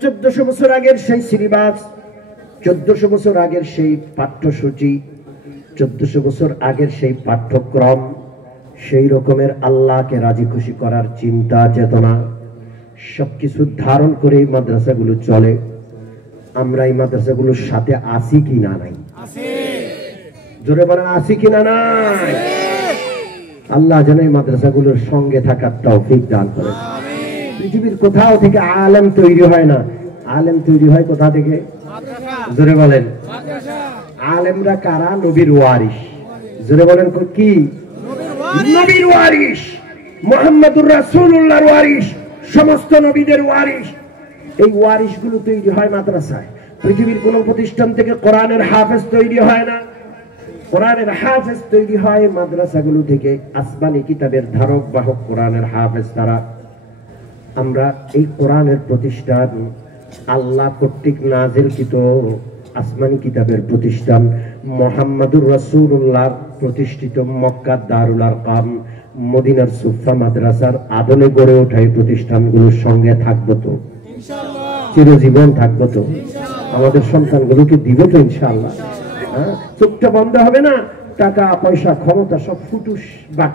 1400 বছর আগের সেই সিলেবাস, 1400 বছর আগের সেই পাঠ্যসূচি, 1400 বছর আগের সেই পাঠ্যক্রম, সেই রকমের আল্লাহকে রাজি খুশি করার চিন্তা চেতনা সবকিছু ধারণ করে এই মাদ্রাসাগুলো চলে। আমরা এই মাদ্রাসাগুলোর সাথে আছি কি না নাই? জোরে বলেন আছি কি না নাই? আল্লাহ যেন এই মাদ্রাসাগুলোর সঙ্গে থাকার তৌফিক দান করেন। পৃথিবীর কোথাও থেকে আলেম তৈরি হয় না। আলেম তৈরি হয় কোথা থেকে? জোরে বলেন। আলেমরা কারা? নবীর ওয়ারিস। জোরে বলেন কি? নবীর ওয়ারিস, মুহাম্মদুর রাসূলুল্লাহর ওয়ারিস, সমস্ত নবীদের ওয়ারিস। এই ওয়ারিস গুলো তৈরি হয় মাদ্রাসায়। পৃথিবীর কোন প্রতিষ্ঠান থেকে কোরআনের হাফেজ তৈরি হয় না। কোরআনের হাফেজ তৈরি হয় মাদ্রাসাগুলো থেকে। আসমানি কিতাবের ধারক বাহক কোরআনের হাফেজ তারা। আমরা এই কোরআনের প্রতিষ্ঠান আল্লাহ কর্তৃক নাযিলকৃত আসমানি কিতাবের প্রতিষ্ঠান মুহাম্মদুর রাসূলুল্লাহ প্রতিষ্ঠিত মক্কার দারুল আরকাম, মদিনার সুফা মাদ্রাসার আদলে গড়ে ওঠা এই প্রতিষ্ঠানগুলোর সঙ্গে থাকবো তো ইনশাআল্লাহ? চিরজীবন থাকবো তো? আমাদের সন্তানগুলোকে দিব তো ইনশাআল্লাহ? চোখটা বন্ধ হবে না। টাকা পয়সা ক্ষমতা সব ফুটুস বা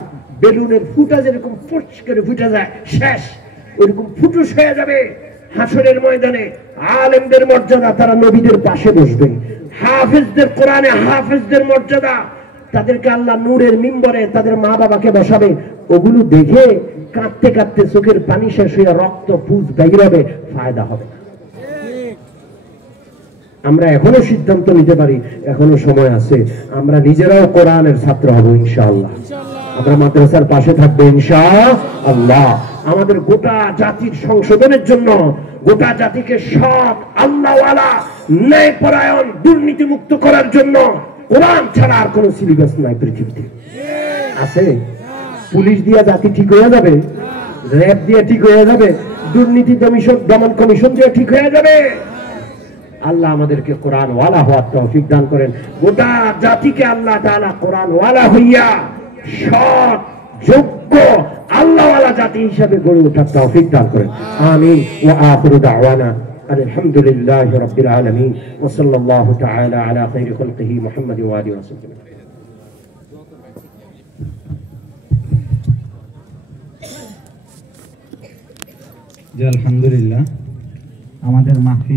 বেলুনের ফুটা যেরকম ফুটস করে ফুটে যায়, শেষ ওইরকম ফুটুস হয়ে যাবে। হাসরের ময়দানে আলেমদের মর্যাদা, তারা নবীদের পাশে বসবে। হাফেজদের, কোরআনে হাফেজদের মর্যাদা, তাদেরকে আল্লাহ নূরের মিম্বরে তাদের মা বাবাকে বসাবে। ওগুলো দেখে কাঁদতে কাঁদতে চোখের পানি শেষ হয়ে রক্ত পুজ বের হবে, ফায়দা হবে। আমরা এখনো সিদ্ধান্ত নিতে পারি, এখনো সময় আছে। আমরা নিজেরাও কোরআনের ছাত্র হব ইনশাআল্লাহ। আমরা মাদ্রাসার পাশে থাকবো ইনশাআল্লাহ। আমাদের গোটা জাতির সংশোধনের জন্য, গোটা জাতিকে সৎ, আল্লাহওয়ালা, ন্যায়পরায়ণ, দুর্নীতি মুক্ত করার জন্য কোরআন ছাড়া আর কোন সিলেবাস নাই পৃথিবীতে। আছে? পুলিশ দিয়ে জাতি ঠিক হয়ে যাবে? র্যাব দিয়ে ঠিক হয়ে যাবে? দুর্নীতি দমন কমিশন দিয়ে ঠিক হয়ে যাবে? আল্লাহ আমাদেরকে কোরআন ওয়ালা হওয়ার তৌফিক দান করেন। গোটা জাতিকে আল্লাহ তাআলা কোরআন ওয়ালা হইয়া সৎ, যোগ্য, আল্লাহওয়ালা জাতি হিসেবে গড়ে ওঠার তৌফিক দান করেন। আমিন। ওয়া আখিরু দাওয়ানা আলহামদুলিল্লাহি রাব্বিল আলামিন ওয়া সাল্লাল্লাহু তাআলা আলা খাইরি খালকিহি মুহাম্মাদ ওয়া আলিহি ওয়া সাহবিহি। যে আলহামদুলিল্লাহ আমাদের মাহফিল